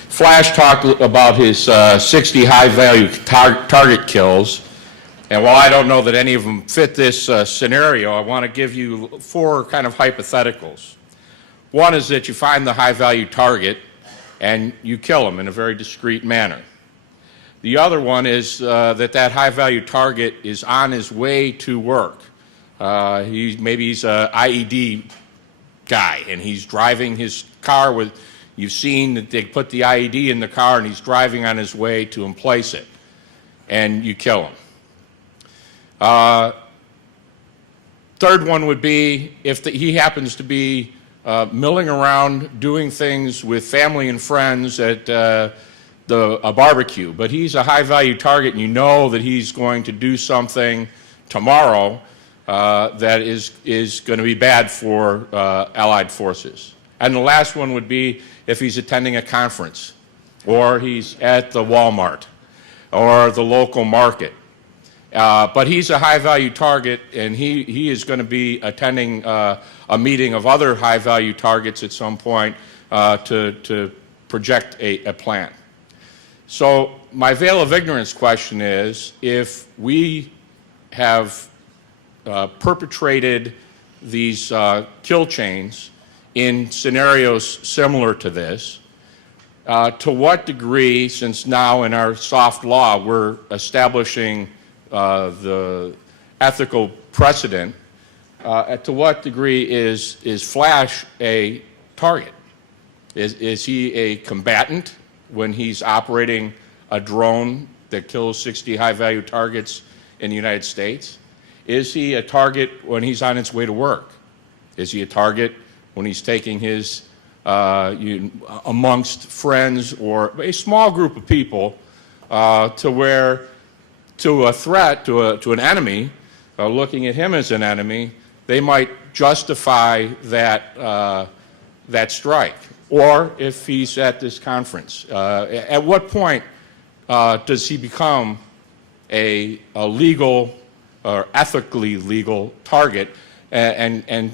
Flash talked about his 60 high-value target kills, and while I don't know that any of them fit this scenario, I want to give you 4 kind of hypotheticals. One is that you find the high-value target and you kill him in a very discreet manner. The other one is that high-value target is on his way to work. Maybe he's an IED guy, and he's driving his car with, you've seen that they put the IED in the car, and he's driving on his way to emplace it, and you kill him. Third one would be if he happens to be milling around doing things with family and friends at a barbecue, but he's a high-value target, and you know that he's going to do something tomorrow that is going to be bad for Allied forces. And the last one would be if he's attending a conference, or he's at the Walmart, or the local market. But he's a high-value target, and he is going to be attending a meeting of other high-value targets at some point to project a plan. So my veil of ignorance question is, if we have perpetrated these kill chains in scenarios similar to this, to what degree, since now in our soft law we're establishing the ethical precedent, to what degree is Flash a target? Is he a combatant when he's operating a drone that kills 60 high-value targets in the United States? Is he a target when he's on his way to work? Is he a target when he's taking his amongst friends or a small group of people to a threat, to an enemy, looking at him as an enemy, they might justify that strike? Or if he's at this conference, at what point does he become a legal or ethically legal target? And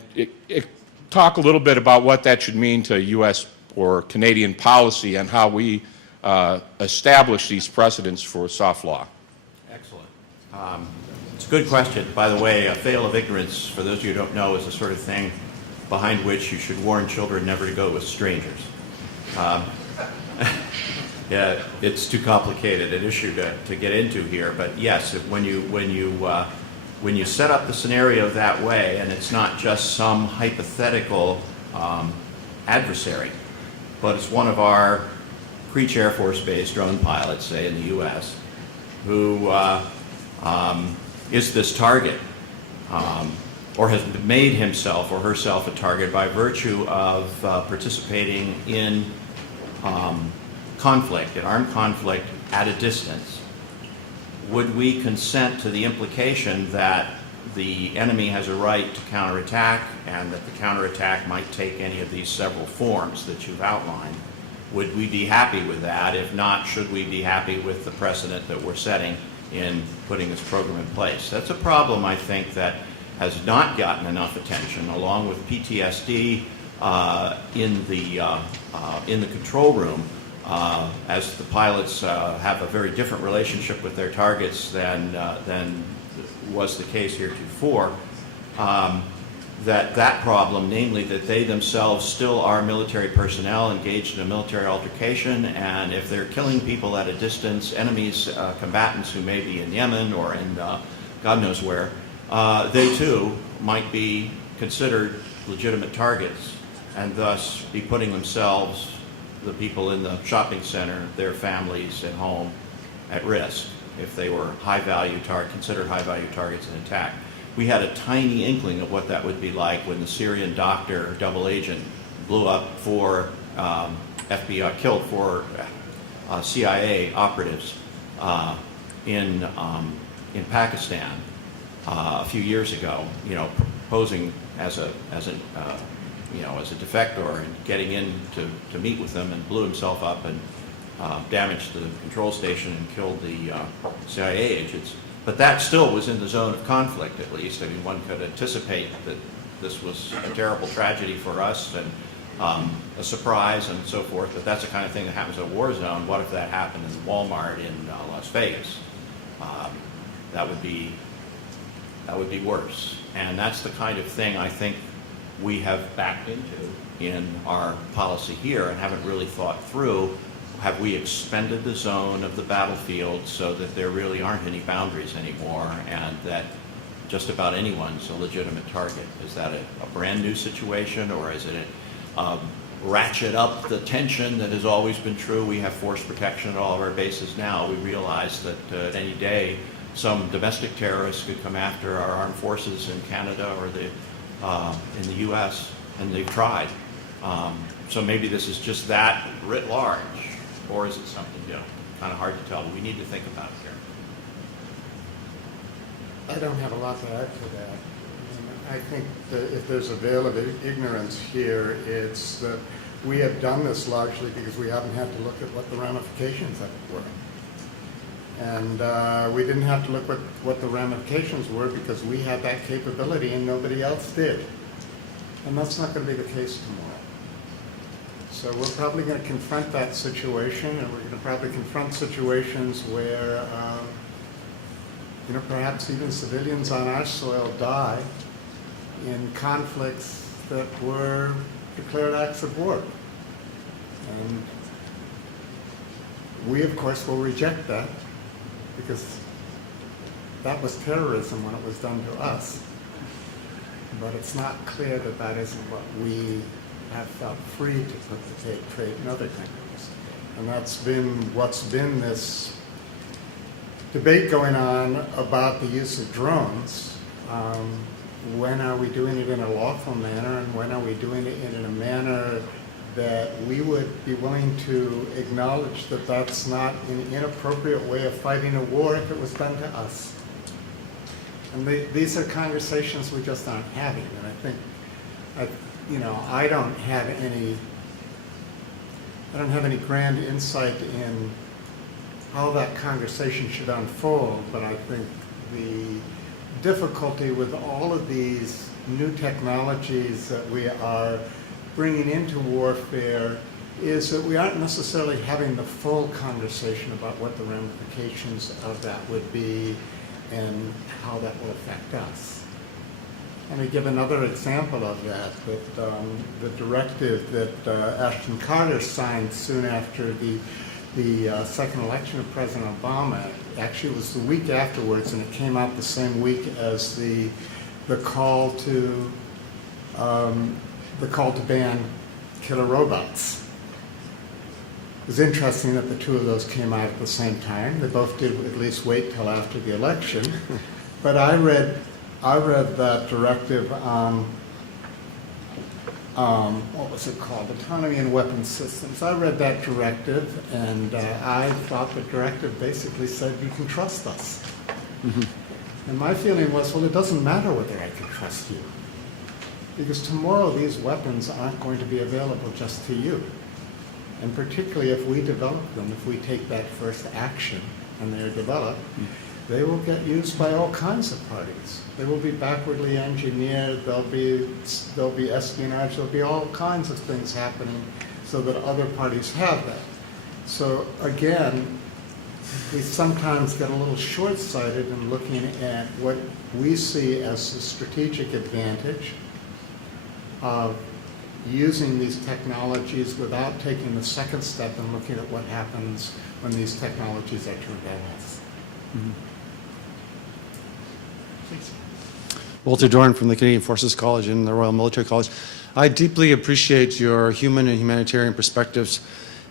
talk a little bit about what that should mean to U.S. or Canadian policy and how we establish these precedents for soft law? Excellent. It's a good question. By the way, a veil of ignorance, for those of you who don't know, is the sort of thing behind which you should warn children never to go with strangers. Yeah, it's too complicated an issue to get into here, but yes, when you set up the scenario that way, and it's not just some hypothetical adversary, but it's one of our Creech Air Force Base drone pilots, say in the U.S., who is this target, or has made himself or herself a target by virtue of participating in conflict, in armed conflict at a distance. Would we consent to the implication that the enemy has a right to counterattack and that the counterattack might take any of these several forms that you've outlined? Would we be happy with that? If not, should we be happy with the precedent that we're setting in putting this program in place? That's a problem, I think, that has not gotten enough attention, along with PTSD in the control room, as the pilots have a very different relationship with their targets than was the case heretofore. That problem, namely that they themselves still are military personnel engaged in a military altercation, and if they're killing people at a distance, enemies, combatants who may be in Yemen or in God knows where, they too might be considered legitimate targets and thus be putting themselves, the people in the shopping center, their families at home, at risk if they were considered high-value targets in attack. We had a tiny inkling of what that would be like when the Syrian doctor, double agent, blew up killed four CIA operatives in Pakistan a few years ago. Posing as a defector and getting in to meet with them, and blew himself up and damaged the control station and killed the CIA agents. But that still was in the zone of conflict, at least. I mean, one could anticipate that this was a terrible tragedy for us and a surprise and so forth, but that's the kind of thing that happens in a war zone. What if that happened in Walmart in Las Vegas? That would be worse. And that's the kind of thing I think we have backed into in our policy here and haven't really thought through. Have we expended the zone of the battlefield so that there really aren't any boundaries anymore and that just about anyone's a legitimate target? Is that a brand new situation, or is it ratchet up the tension that has always been true? We have force protection at all of our bases now. We realize that any day some domestic terrorists could come after our armed forces in Canada or in the U.S., and they've tried. So maybe this is just that writ large. Or is it something, kind of hard to tell, but we need to think about it here. I don't have a lot to add to that. I think that if there's a veil of ignorance here, it's that we have done this largely because we haven't had to look at what the ramifications of it were. And we didn't have to look at what the ramifications were because we had that capability and nobody else did. And that's not going to be the case tomorrow. So we're probably going to confront that situation, and we're going to probably confront situations where, perhaps even civilians on our soil die in conflicts that were declared acts of war. And we, of course, will reject that because that was terrorism when it was done to us. But it's not clear that that isn't what we have felt free to put the trade in other countries. And that's been what's been this debate going on about the use of drones. When are we doing it in a lawful manner, and when are we doing it in a manner that we would be willing to acknowledge that that's not an inappropriate way of fighting a war if it was done to us? And these are conversations we just aren't having, and I think I don't have any grand insight in how that conversation should unfold, but I think the difficulty with all of these new technologies that we are bringing into warfare is that we aren't necessarily having the full conversation about what the ramifications of that would be and how that will affect us. Let me give another example of that, the directive that Ashton Carter signed soon after the second election of President Obama. Actually, it was the week afterwards, and it came out the same week as the call to ban killer robots. It was interesting that the two of those came out at the same time. They both did at least wait till after the election. But I read that directive on what was it called? Autonomy in Weapons Systems. I read that directive, and I thought the directive basically said, you can trust us. Mm-hmm. And my feeling was, well, it doesn't matter whether I can trust you, because tomorrow these weapons aren't going to be available just to you. And particularly if we develop them, if we take that first action and they're developed, they will get used by all kinds of parties. They will be backwardly engineered, there'll be espionage, there'll be all kinds of things happening so that other parties have that. So again, we sometimes get a little short-sighted in looking at what we see as the strategic advantage of using these technologies without taking the second step and looking at what happens when these technologies are turned on us. Mm-hmm. Walter Dorn from the Canadian Forces College and the Royal Military College. I deeply appreciate your human and humanitarian perspectives,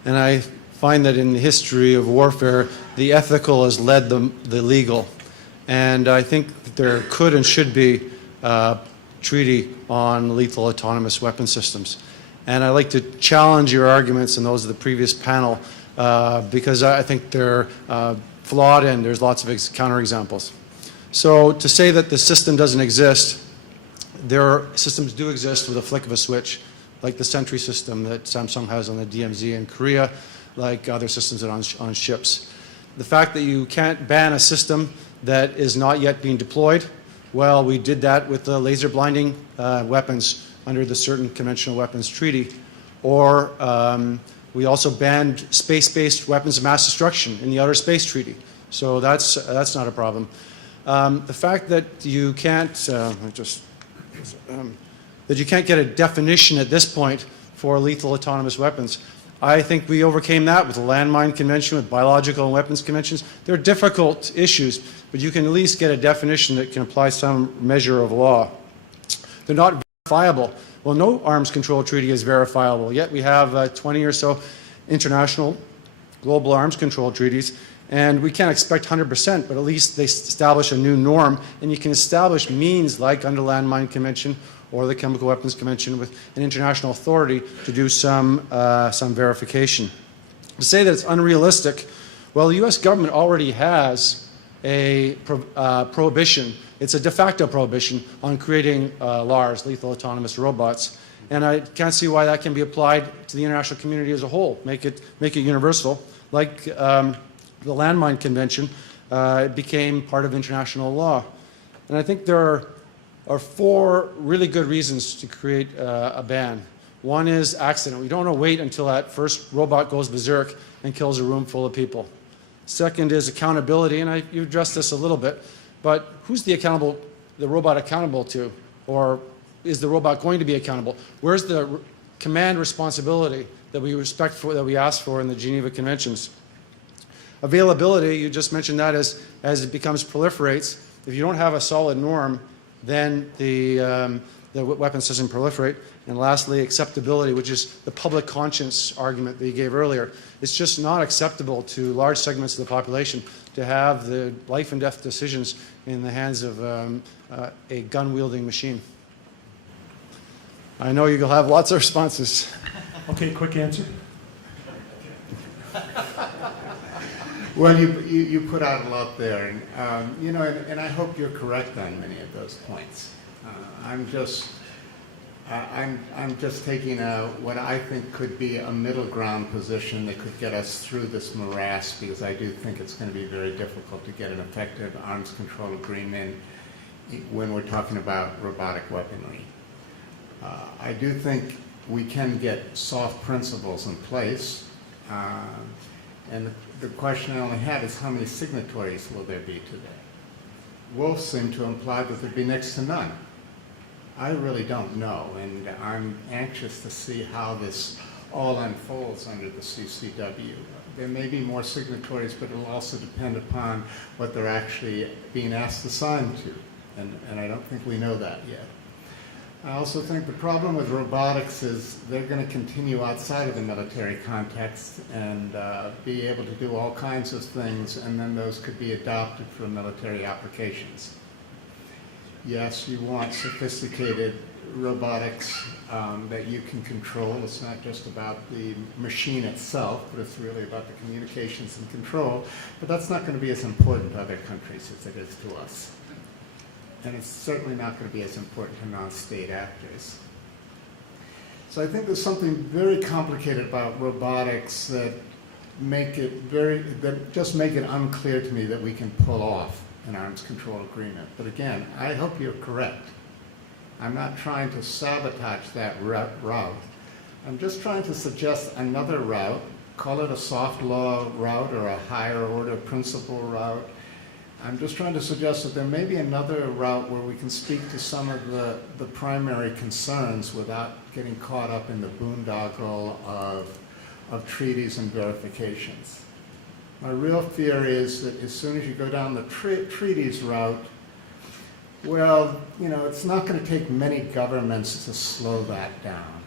and I find that in the history of warfare, the ethical has led the legal. And I think that there could and should be a treaty on lethal autonomous weapon systems. And I'd like to challenge your arguments and those of the previous panel because I think they're flawed and there's lots of counterexamples. So to say that the system doesn't exist, systems do exist with a flick of a switch, like the Sentry system that Samsung has on the DMZ in Korea, like other systems that are on ships. The fact that you can't ban a system that is not yet being deployed, well, we did that with the laser blinding weapons under the Certain Conventional Weapons Treaty, or we also banned space-based weapons of mass destruction in the Outer Space Treaty. So that's not a problem. The fact that you can't get a definition at this point for lethal autonomous weapons, I think we overcame that with the Landmine Convention, with biological and weapons conventions. They're difficult issues, but you can at least get a definition that can apply some measure of law. They're not verifiable. Well, no arms control treaty is verifiable, yet we have 20 or so international global arms control treaties. And we can't expect 100%, but at least they establish a new norm, and you can establish means like under Landmine Convention or the Chemical Weapons Convention with an international authority to do some verification. To say that it's unrealistic, well, the US government already has a prohibition. It's a de facto prohibition on creating LARs, lethal autonomous robots. And I can't see why that can be applied to the international community as a whole, make it universal, like the Landmine Convention became part of international law. And I think there are 4 really good reasons to create a ban. One is accident. We don't want to wait until that first robot goes berserk and kills a room full of people. Second is accountability, and you addressed this a little bit, but who's the robot accountable to? Or is the robot going to be accountable? Where's the command responsibility that we ask for in the Geneva Conventions? Availability, you just mentioned that as it proliferates, if you don't have a solid norm, then the weapon system proliferate. And lastly, acceptability, which is the public conscience argument that you gave earlier. It's just not acceptable to large segments of the population to have the life and death decisions in the hands of a gun-wielding machine. I know you'll have lots of responses. Okay, quick answer. Well, you put out a lot there, and and I hope you're correct on many of those points. I'm just taking what I think could be a middle ground position that could get us through this morass, because I do think it's going to be very difficult to get an effective arms control agreement when we're talking about robotic weaponry. I do think we can get soft principles in place. And the question I only have is how many signatories will there be today? Wolf seemed to imply that there'd be next to none. I really don't know, and I'm anxious to see how this all unfolds under the CCW. There may be more signatories, but it'll also depend upon what they're actually being asked to sign to, and I don't think we know that yet. I also think the problem with robotics is they're going to continue outside of the military context and be able to do all kinds of things, and then those could be adopted for military applications. Yes, you want sophisticated robotics that you can control. It's not just about the machine itself, but it's really about the communications and control. But that's not going to be as important to other countries as it is to us. And it's certainly not going to be as important to non-state actors. So I think there's something very complicated about robotics that just make it unclear to me that we can pull off an arms control agreement. But again, I hope you're correct. I'm not trying to sabotage that route. I'm just trying to suggest another route, call it a soft law route or a higher order principle route. I'm just trying to suggest that there may be another route where we can speak to some of the primary concerns without getting caught up in the boondoggle of treaties and verifications. My real fear is that as soon as you go down the treaties route, well, it's not going to take many governments to slow that down.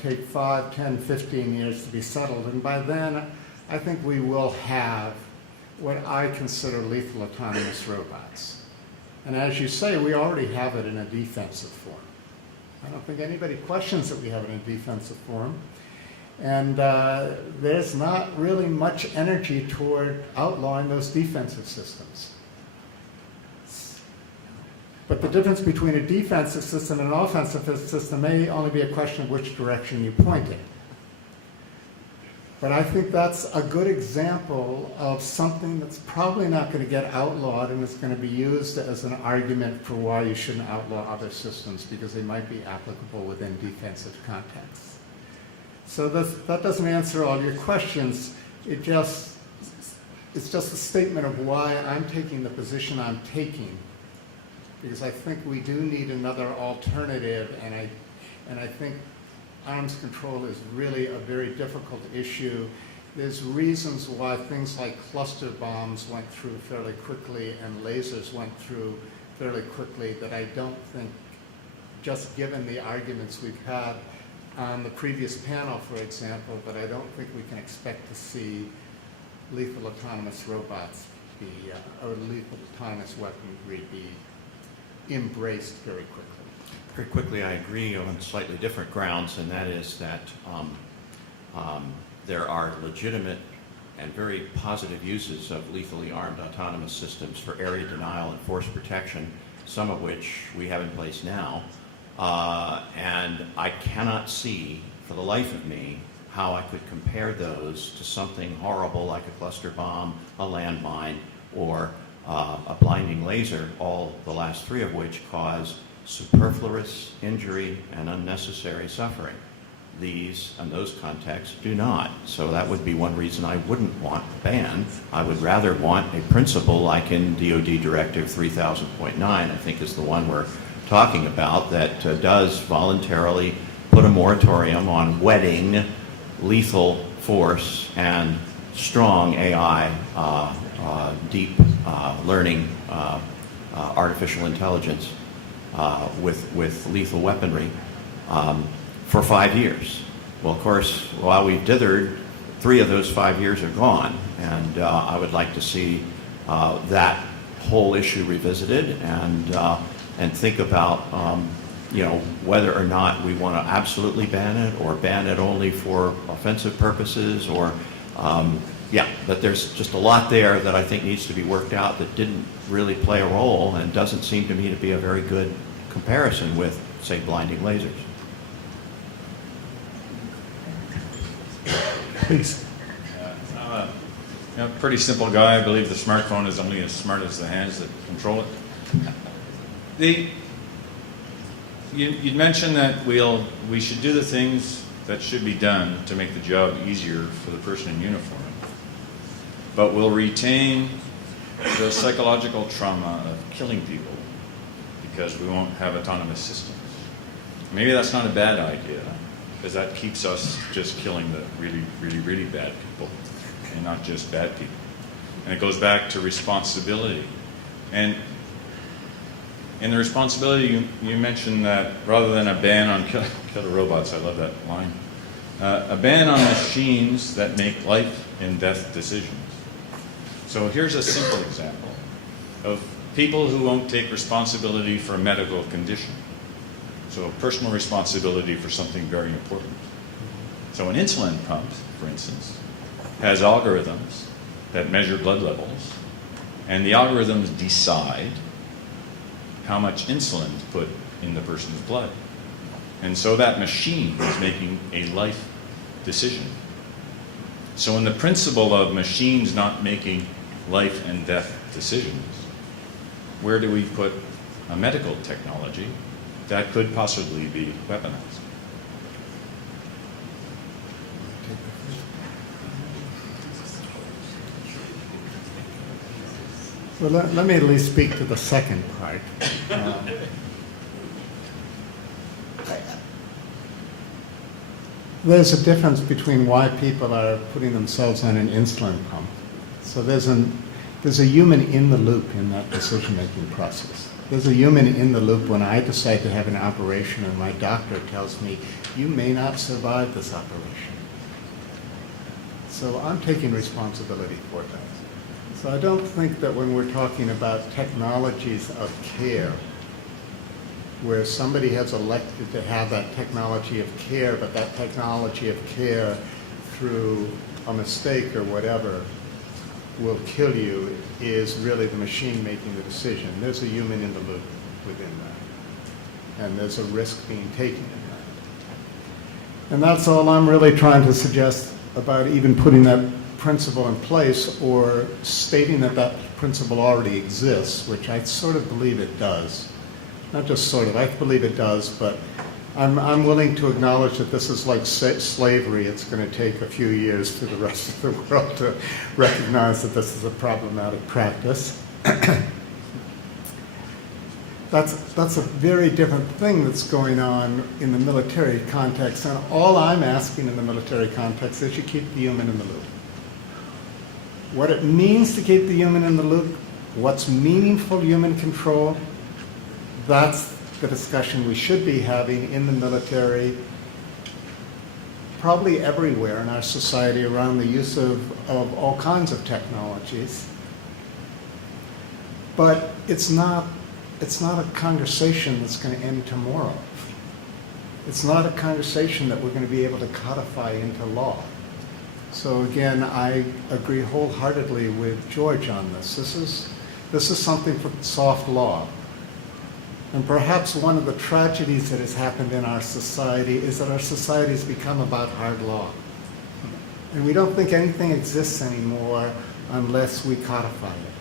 Take 5, 10, 15 years to be settled, and by then, I think we will have what I consider lethal autonomous robots. And as you say, we already have it in a defensive form. I don't think anybody questions that we have it in a defensive form. And there's not really much energy toward outlawing those defensive systems. But the difference between a defensive system and an offensive system may only be a question of which direction you point it. But I think that's a good example of something that's probably not going to get outlawed and is going to be used as an argument for why you shouldn't outlaw other systems, because they might be applicable within defensive contexts. So that doesn't answer all your questions. It's just a statement of why I'm taking the position I'm taking, because I think we do need another alternative, and I think arms control is really a very difficult issue. There's reasons why things like cluster bombs went through fairly quickly and lasers went through fairly quickly that I don't think, just given the arguments we've had on the previous panel, for example, but I don't think we can expect to see lethal autonomous robots or lethal autonomous weaponry be embraced very quickly. Very quickly, I agree on slightly different grounds, and that is that there are legitimate and very positive uses of lethally armed autonomous systems for area denial and force protection, some of which we have in place now. And I cannot see, for the life of me, how I could compare those to something horrible like a cluster bomb, a landmine, or a blinding laser, all the last three of which cause superfluous injury and unnecessary suffering. These and those contexts do not. So that would be one reason I wouldn't want a ban. I would rather want a principle like in DoD Directive 3000.9, I think is the one we're talking about, that does voluntarily put a moratorium on wedding lethal force and strong AI, deep learning, artificial intelligence with lethal weaponry for 5 years. Well, of course, while we've dithered, 3 of those 5 years are gone, and I would like to see that whole issue revisited and think about whether or not we want to absolutely ban it or ban it only for offensive purposes, or but there's just a lot there that I think needs to be worked out that didn't really play a role and doesn't seem to me to be a very good comparison with, say, blinding lasers. Please. I'm a pretty simple guy. I believe the smartphone is only as smart as the hands that control it. You'd mentioned that we should do the things that should be done to make the job easier for the person in uniform, but we'll retain the psychological trauma of killing people because we won't have autonomous systems. Maybe that's not a bad idea, because that keeps us just killing the really, really, really bad people and not just bad people. And it goes back to responsibility. And in the responsibility, you mentioned that rather than a ban on killer robots, I love that line, a ban on machines that make life and death decisions. So here's a simple example of people who won't take responsibility for a medical condition. So personal responsibility for something very important. So an insulin pump, for instance, has algorithms that measure blood levels, and the algorithms decide how much insulin to put in the person's blood. And so that machine is making a life decision. So in the principle of machines not making life and death decisions, where do we put a medical technology that could possibly be weaponized? Well, let me at least speak to the second part. There's a difference between why people are putting themselves on an insulin pump. So there's a human in the loop in that decision-making process. There's a human in the loop when I decide to have an operation and my doctor tells me, you may not survive this operation. So I'm taking responsibility for that. So I don't think that when we're talking about technologies of care, where somebody has elected to have that technology of care, but that technology of care through a mistake or whatever will kill you, is really the machine making the decision. There's a human in the loop within that. And there's a risk being taken in that. And that's all I'm really trying to suggest about even putting that principle in place or stating that that principle already exists, which I sort of believe it does. Not just sort of, I believe it does, but I'm willing to acknowledge that this is like slavery. It's going to take a few years for the rest of the world to recognize that this is a problematic practice. That's a very different thing that's going on in the military context. And all I'm asking in the military context is you keep the human in the loop. What it means to keep the human in the loop, what's meaningful human control, that's the discussion we should be having in the military, probably everywhere in our society around the use of all kinds of technologies. But it's not a conversation that's going to end tomorrow. It's not a conversation that we're going to be able to codify into law. So again, I agree wholeheartedly with George on this. This is something for soft law. And perhaps one of the tragedies that has happened in our society is that our society has become about hard law. And we don't think anything exists anymore unless we codify it.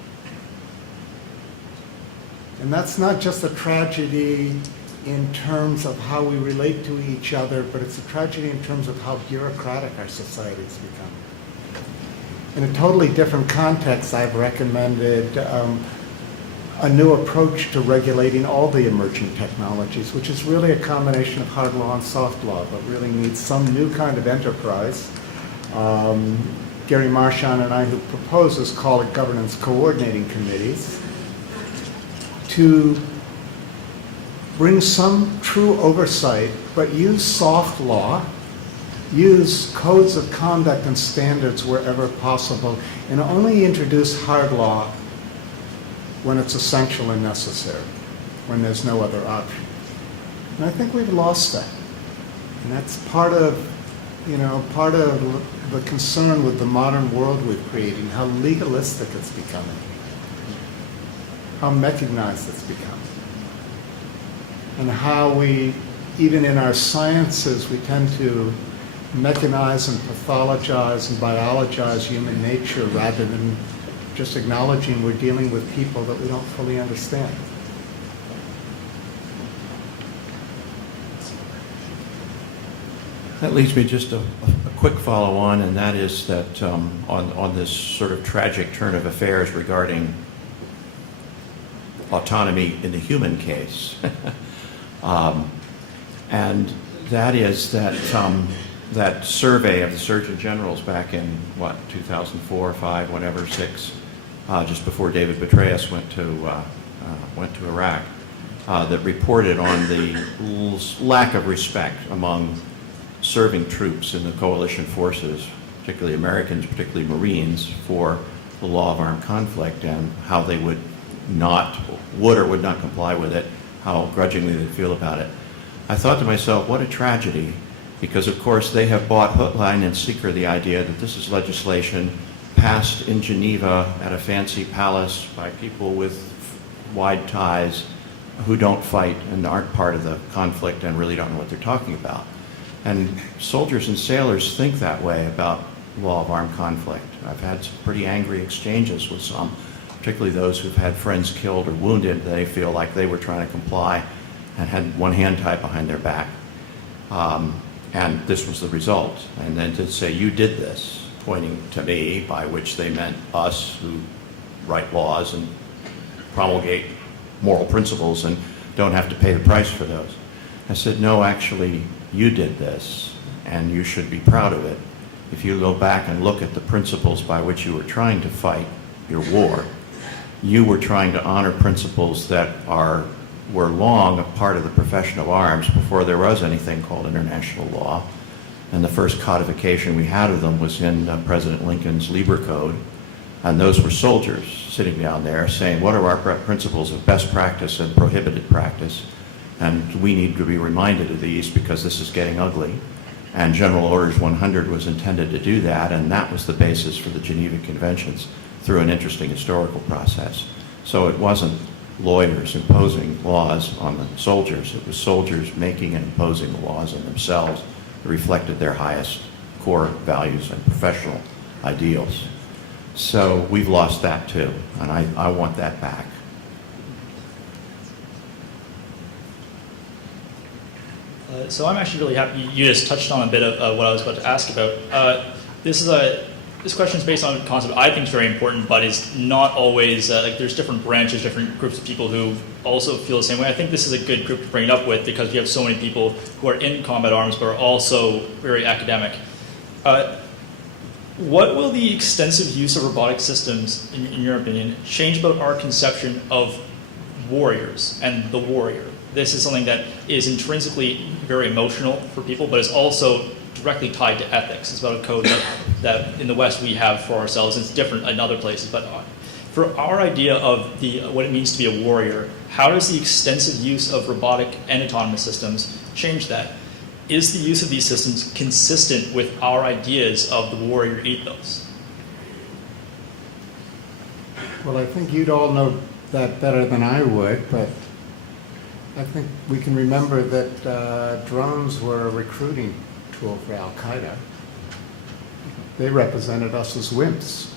And that's not just a tragedy in terms of how we relate to each other, but it's a tragedy in terms of how bureaucratic our society has become. In a totally different context, I've recommended a new approach to regulating all the emerging technologies, which is really a combination of hard law and soft law, but really needs some new kind of enterprise. Gary Marchand and I, who propose this, call it governance coordinating committees, to bring some true oversight, but use soft law, use codes of conduct and standards wherever possible, and only introduce hard law when it's essential and necessary, when there's no other option. And I think we've lost that. And that's part of the concern with the modern world we're creating, how legalistic it's becoming, how mechanized it's become, and how we, even in our sciences, we tend to mechanize and pathologize and biologize human nature rather than just acknowledging we're dealing with people that we don't fully understand. That leads me just a quick follow-on, and that is that on this sort of tragic turn of affairs regarding autonomy in the human case, and that is that that survey of the Surgeon Generals back in, 2004, 5, whatever, 6, just before David Petraeus went to Iraq, that reported on the lack of respect among serving troops in the coalition forces, particularly Americans, particularly Marines, for the law of armed conflict and how they would or would not comply with it, how grudgingly they feel about it. I thought to myself, what a tragedy, because of course they have bought hook, line, and sinker the idea that this is legislation passed in Geneva at a fancy palace by people with wide ties who don't fight and aren't part of the conflict and really don't know what they're talking about. And soldiers and sailors think that way about law of armed conflict. I've had some pretty angry exchanges with some, particularly those who've had friends killed or wounded. They feel like they were trying to comply and had one hand tied behind their back. And this was the result. And then to say, you did this, pointing to me, by which they meant us who write laws and promulgate moral principles and don't have to pay the price for those. I said, no, actually, you did this, and you should be proud of it. If you go back and look at the principles by which you were trying to fight your war, you were trying to honor principles that were long a part of the profession of arms before there was anything called international law. And the first codification we had of them was in President Lincoln's Lieber Code. And those were soldiers sitting down there saying, what are our principles of best practice and prohibited practice? And we need to be reminded of these because this is getting ugly. And General Orders 100 was intended to do that, and that was the basis for the Geneva Conventions through an interesting historical process. So it wasn't lawyers imposing laws on the soldiers. It was soldiers making and imposing the laws on themselves that reflected their highest core values and professional ideals. So we've lost that too, and I want that back. So I'm actually really happy you just touched on a bit of what I was about to ask about. This question is based on a concept I think is very important, but is not always, like there's different branches, different groups of people who also feel the same way. I think this is a good group to bring it up with because we have so many people who are in combat arms but are also very academic. What will the extensive use of robotic systems, in your opinion, change about our conception of warriors and the warrior? This is something that is intrinsically very emotional for people, but is also directly tied to ethics. It's about a code that in the West we have for ourselves. It's different in other places, but for our idea of what it means to be a warrior, how does the extensive use of robotic and autonomous systems change that? Is the use of these systems consistent with our ideas of the warrior ethos? Well, I think you'd all know that better than I would, but I think we can remember that drones were a recruiting tool for Al-Qaeda. They represented us as wimps.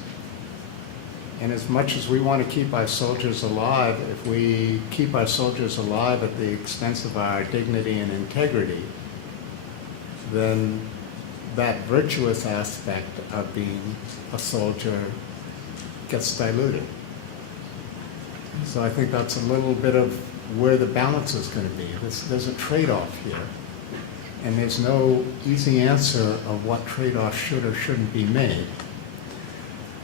And as much as we want to keep our soldiers alive, if we keep our soldiers alive at the expense of our dignity and integrity, then that virtuous aspect of being a soldier gets diluted. So I think that's a little bit of where the balance is going to be. There's a trade-off here. And there's no easy answer of what trade-off should or shouldn't be made.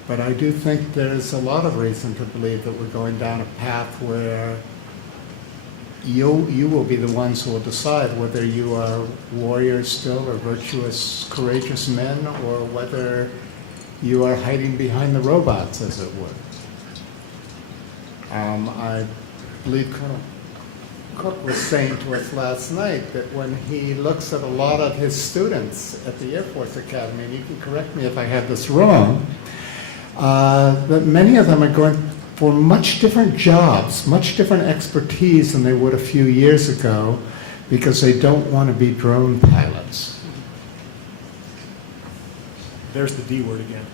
But I do think there's a lot of reason to believe that we're going down a path where you will be the ones who will decide whether you are warriors still or virtuous, courageous men, or whether you are hiding behind the robots, as it were. I believe Colonel Cook was saying to us last night that when he looks at a lot of his students at the Air Force Academy, and you can correct me if I have this wrong, that many of them are going for much different jobs, much different expertise than they would a few years ago because they don't want to be drone pilots. There's the D word again.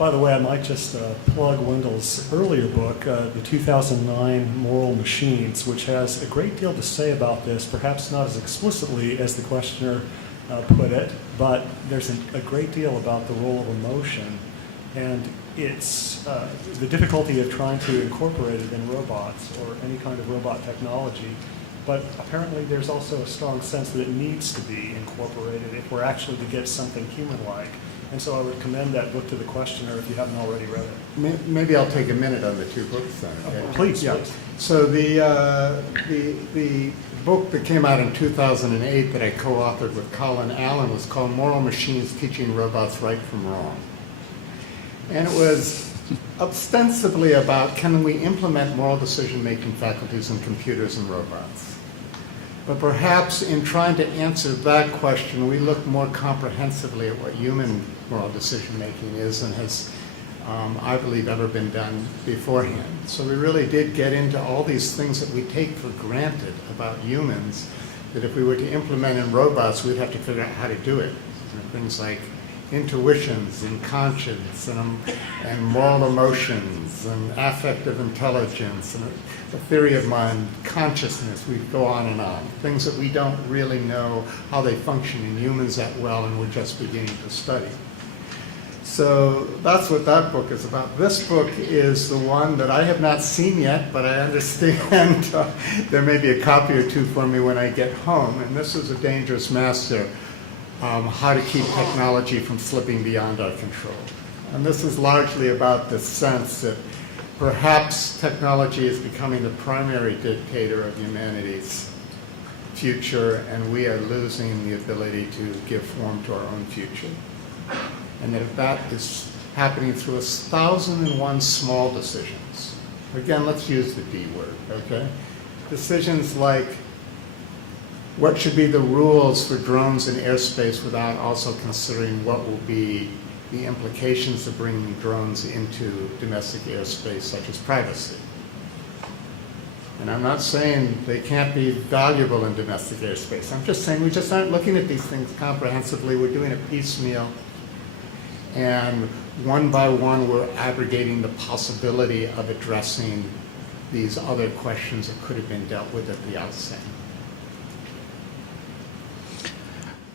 By the way, I might just plug Wendell's earlier book, the 2009 Moral Machines, which has a great deal to say about this, perhaps not as explicitly as the questioner put it, but there's a great deal about the role of emotion, and it's the difficulty of trying to incorporate it in robots or any kind of robot technology. But apparently there's also a strong sense that it needs to be incorporated if we're actually to get something human-like. And so I would commend that book to the questioner if you haven't already read it. Maybe I'll take a minute on the two books then. Okay? Please, Yeah. please. So the book that came out in 2008 that I co-authored with Colin Allen was called Moral Machines: Teaching Robots Right from Wrong. And it was ostensibly about, can we implement moral decision-making faculties in computers and robots? But perhaps in trying to answer that question, we look more comprehensively at what human moral decision-making is and has, I believe, ever been done beforehand. So we really did get into all these things that we take for granted about humans, that if we were to implement in robots, we'd have to figure out how to do it. Things like intuitions and conscience and moral emotions and affective intelligence and the theory of mind, consciousness, we go on and on. Things that we don't really know how they function in humans that well and we're just beginning to study. So that's what that book is about. This book is the one that I have not seen yet, but I understand there may be a copy or two for me when I get home. And this is A Dangerous Master, how to keep technology from slipping beyond our control. And this is largely about the sense that perhaps technology is becoming the primary dictator of humanity's future, and we are losing the ability to give form to our own future. And that if that is happening through 1,001 small decisions. Again, let's use the D word, okay? Decisions like what should be the rules for drones in airspace without also considering what will be the implications of bringing drones into domestic airspace, such as privacy. And I'm not saying they can't be valuable in domestic airspace. I'm just saying we just aren't looking at these things comprehensively. We're doing it piecemeal. And one by one, we're aggregating the possibility of addressing these other questions that could have been dealt with at the outset.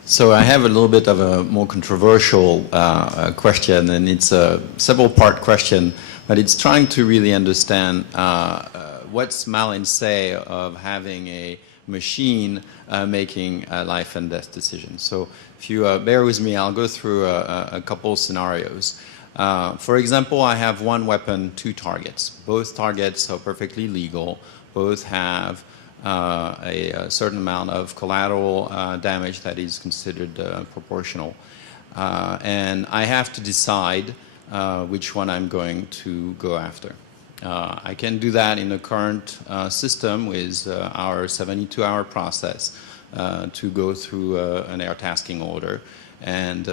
So I have a little bit of a more controversial question, and it's a several-part question, but it's trying to really understand what's Malin say of having a machine making life and death decisions. So if you bear with me, I'll go through a couple scenarios. For example, I have one weapon, two targets. Both targets are perfectly legal. Both have a certain amount of collateral damage that is considered proportional. And I have to decide which one I'm going to go after. I can do that in the current system with our 72-hour process to go through an air tasking order and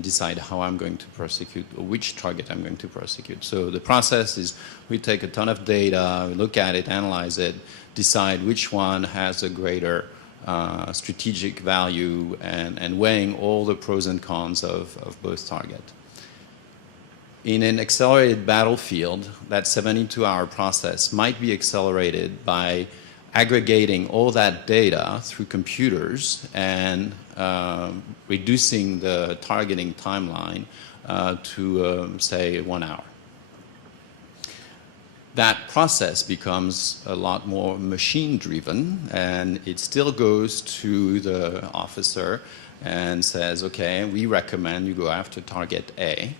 decide how I'm going to prosecute, or which target I'm going to prosecute. So the process is we take a ton of data, we look at it, analyze it, decide which one has a greater strategic value, and weighing all the pros and cons of both targets. In an accelerated battlefield, that 72-hour process might be accelerated by aggregating all that data through computers and reducing the targeting timeline to, say, 1 hour. That process becomes a lot more machine-driven, and it still goes to the officer and says, okay, we recommend you go after target A.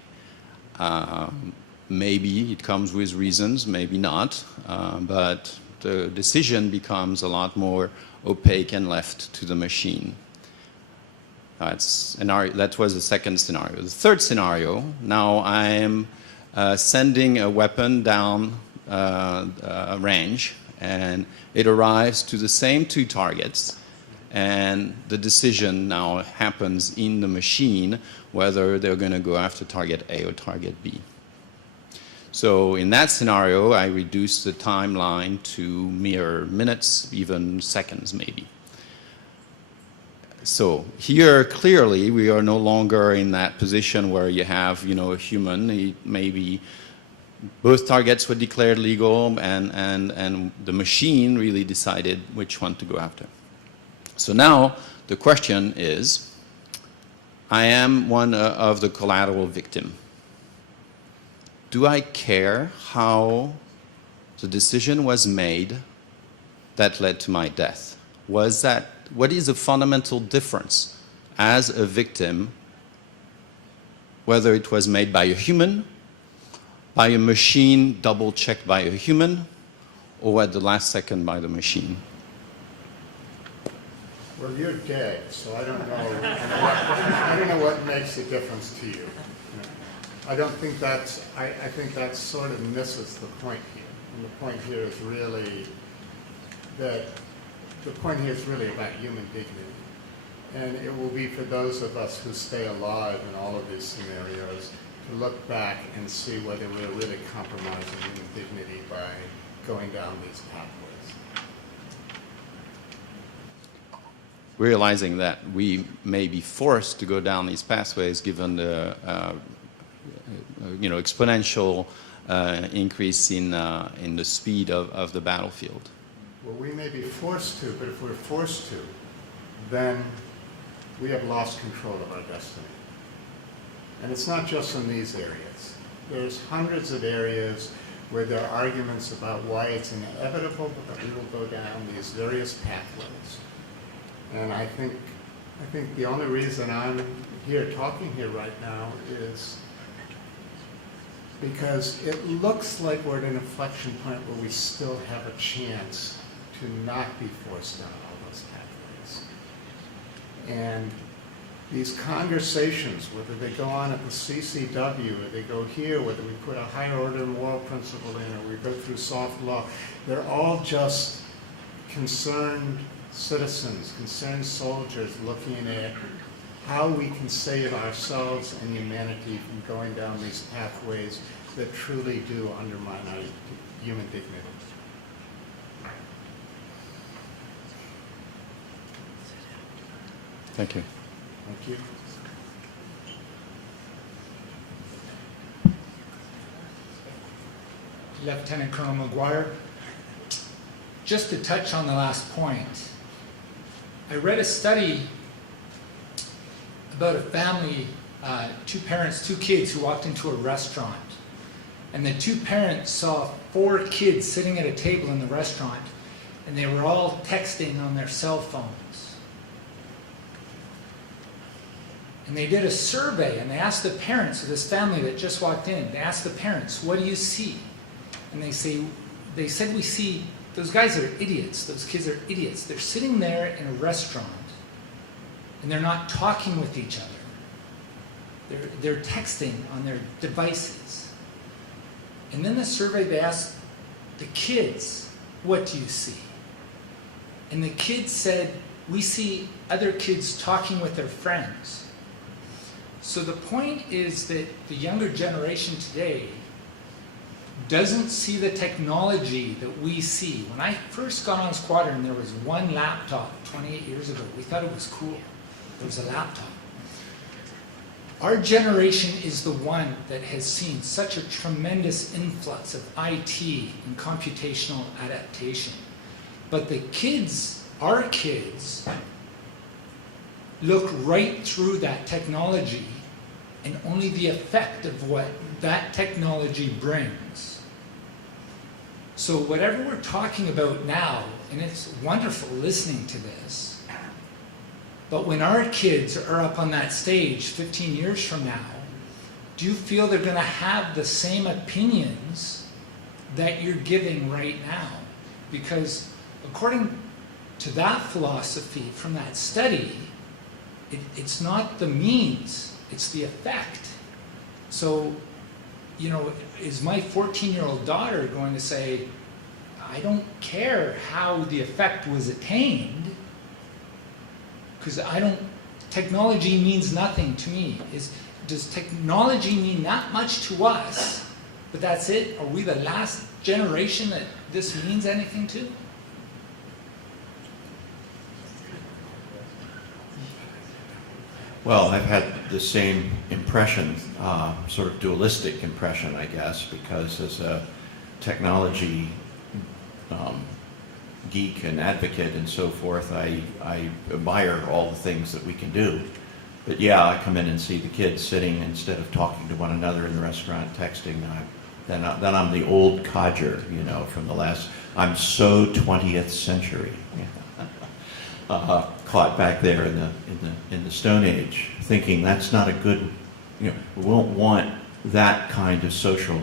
Maybe it comes with reasons, maybe not, but the decision becomes a lot more opaque and left to the machine. That was the second scenario. The third scenario, now I am sending a weapon down a range, and it arrives to the same two targets, and the decision now happens in the machine whether they're going to go after target A or target B. So in that scenario, I reduce the timeline to mere minutes, even seconds maybe. So here, clearly, we are no longer in that position where you have, a human, maybe both targets were declared legal, and the machine really decided which one to go after. So now the question is, I am one of the collateral victim. Do I care how the decision was made that led to my death? What is the fundamental difference as a victim, whether it was made by a human, by a machine double-checked by a human, or at the last second by the machine? Well, you're dead, so I don't know what makes a difference to you. I don't think that's, I think that sort of misses the point here. And the point here is really that, the point here is really about human dignity. And it will be for those of us who stay alive in all of these scenarios to look back and see whether we're really compromising human dignity by going down these pathways. Realizing that we may be forced to go down these pathways given the exponential increase in the speed of the battlefield. Well, we may be forced to, but if we're forced to, then we have lost control of our destiny. And it's not just in these areas. There's hundreds of areas where there are arguments about why it's inevitable that we will go down these various pathways. And I think the only reason I'm here talking here right now is because it looks like we're at an inflection point where we still have a chance to not be forced down all those pathways. And these conversations, whether they go on at the CCW, or they go here, whether we put a higher order moral principle in, or we go through soft law, they're all just concerned citizens, concerned soldiers looking at how we can save ourselves and humanity from going down these pathways that truly do undermine our human dignity. Thank you. Thank you. Lieutenant Colonel McGuire, just to touch on the last point, I read a study about a family, two parents, two kids who walked into a restaurant. And the two parents saw 4 kids sitting at a table in the restaurant, and they were all texting on their cell phones. And they did a survey, and they asked the parents of this family that just walked in, they asked the parents, what do you see? And they said, we see, those guys are idiots, those kids are idiots. They're sitting there in a restaurant, and they're not talking with each other. They're texting on their devices. And then the survey, they asked the kids, what do you see? And the kids said, we see other kids talking with their friends. So the point is that the younger generation today doesn't see the technology that we see. When I first got on Squadron, there was one laptop 28 years ago. We thought it was cool. There was a laptop. Our generation is the one that has seen such a tremendous influx of IT and computational adaptation. But the kids, our kids, look right through that technology and only the effect of what that technology brings. So whatever we're talking about now, and it's wonderful listening to this, but when our kids are up on that stage 15 years from now, do you feel they're going to have the same opinions that you're giving right now? Because according to that philosophy from that study, it's not the means, it's the effect. So, you know, is my 14-year-old daughter going to say, I don't care how the effect was attained, because technology means nothing to me. Does technology mean that much to us, but that's it? Are we the last generation that this means anything to? Well, I've had the same impression, sort of dualistic impression, I guess, because as a technology geek and advocate and so forth, I admire all the things that we can do. But yeah, I come in and see the kids sitting instead of talking to one another in the restaurant, texting. Then I'm the old codger, you know, from the last. I'm so 20th century, caught back there in the Stone Age, thinking that's not a good. You know, we won't want that kind of social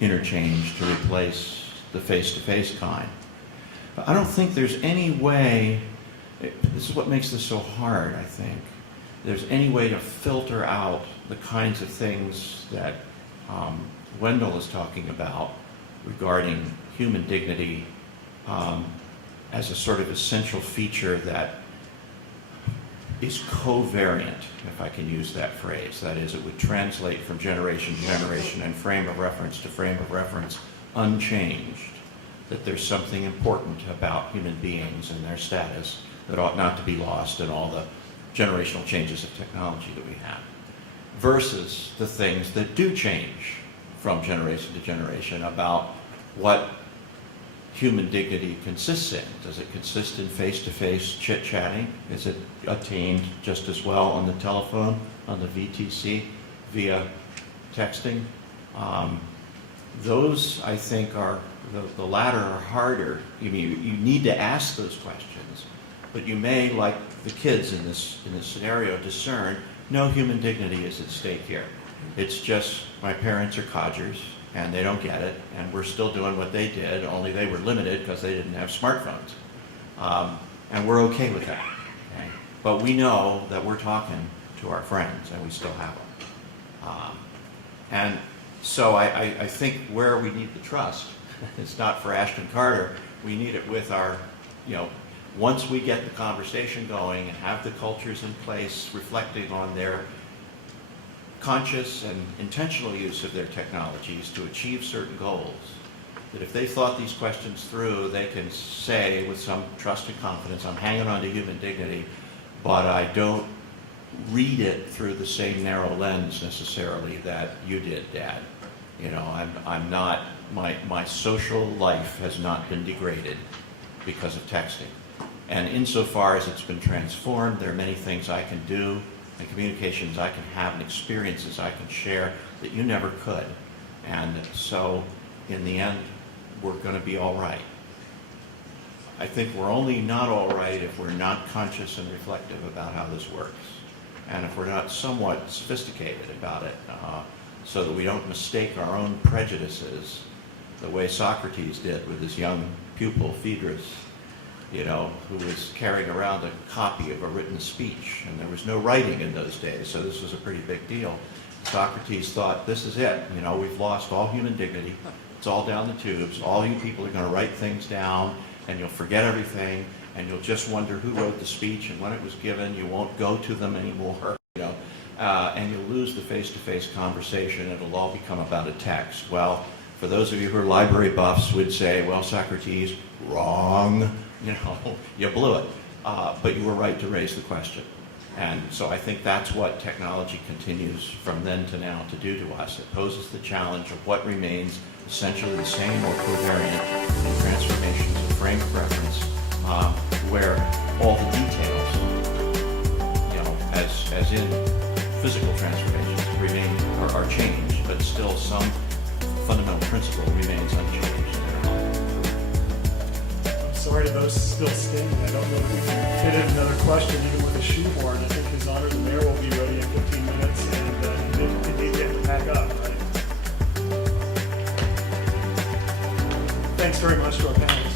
interchange to replace the face-to-face kind. But I don't think there's any way. This is what makes this so hard, I think. There's any way to filter out the kinds of things that Wendell is talking about regarding human dignity as a sort of essential feature that is covariant, if I can use that phrase. That is, it would translate from generation to generation and frame of reference to frame of reference unchanged. That there's something important about human beings and their status that ought not to be lost in all the generational changes of technology that we have, versus the things that do change from generation to generation about what human dignity consists in. Does it consist in face-to-face chit-chatting? Is it attained just as well on the telephone, on the VTC, via texting? Those, I think, are, the latter are harder. You need to ask those questions, but you may, like the kids in this scenario, discern no human dignity is at stake here. It's just my parents are codgers and they don't get it, and we're still doing what they did, only they were limited because they didn't have smartphones. And we're okay with that. Okay? But we know that we're talking to our friends and we still have them. And so I think where we need the trust, it's not for Ashton Carter, we need it with our, you know, once we get the conversation going and have the cultures in place reflecting on their conscious and intentional use of their technologies to achieve certain goals, that if they thought these questions through, they can say with some trust and confidence, I'm hanging on to human dignity, but I don't read it through the same narrow lens necessarily that you did, Dad. You know, I'm not, my social life has not been degraded because of texting. And insofar as it's been transformed, there are many things I can do and communications I can have and experiences I can share that you never could. And so, in the end, we're going to be all right. I think we're only not all right if we're not conscious and reflective about how this works. And if we're not somewhat sophisticated about it, so that we don't mistake our own prejudices the way Socrates did with his young pupil, Phaedrus, you know, who was carrying around a copy of a written speech, and there was no writing in those days, so this was a pretty big deal. Socrates thought, this is it, you know, we've lost all human dignity, it's all down the tubes, all you people are going to write things down, and you'll forget everything, and you'll just wonder who wrote the speech and when it was given, you won't go to them anymore, you know, and you'll lose the face-to-face conversation, it'll all become about a text. Well, for those of you who are library buffs would say, well, Socrates, wrong. You know, you blew it, but you were right to raise the question. And so I think that's what technology continues from then to now to do to us. It poses the challenge of what remains essentially the same or covariant in transformations of frame of reference, where all the details, you know, as in physical transformations, remain are changed, but still some fundamental principle remains unchanged. Sorry to those still standing. I don't know if we can fit in another question even with a shoehorn. I think His Honor the Mayor will be ready in 15 minutes, and you need to pack up, right? Thanks very much to our panel.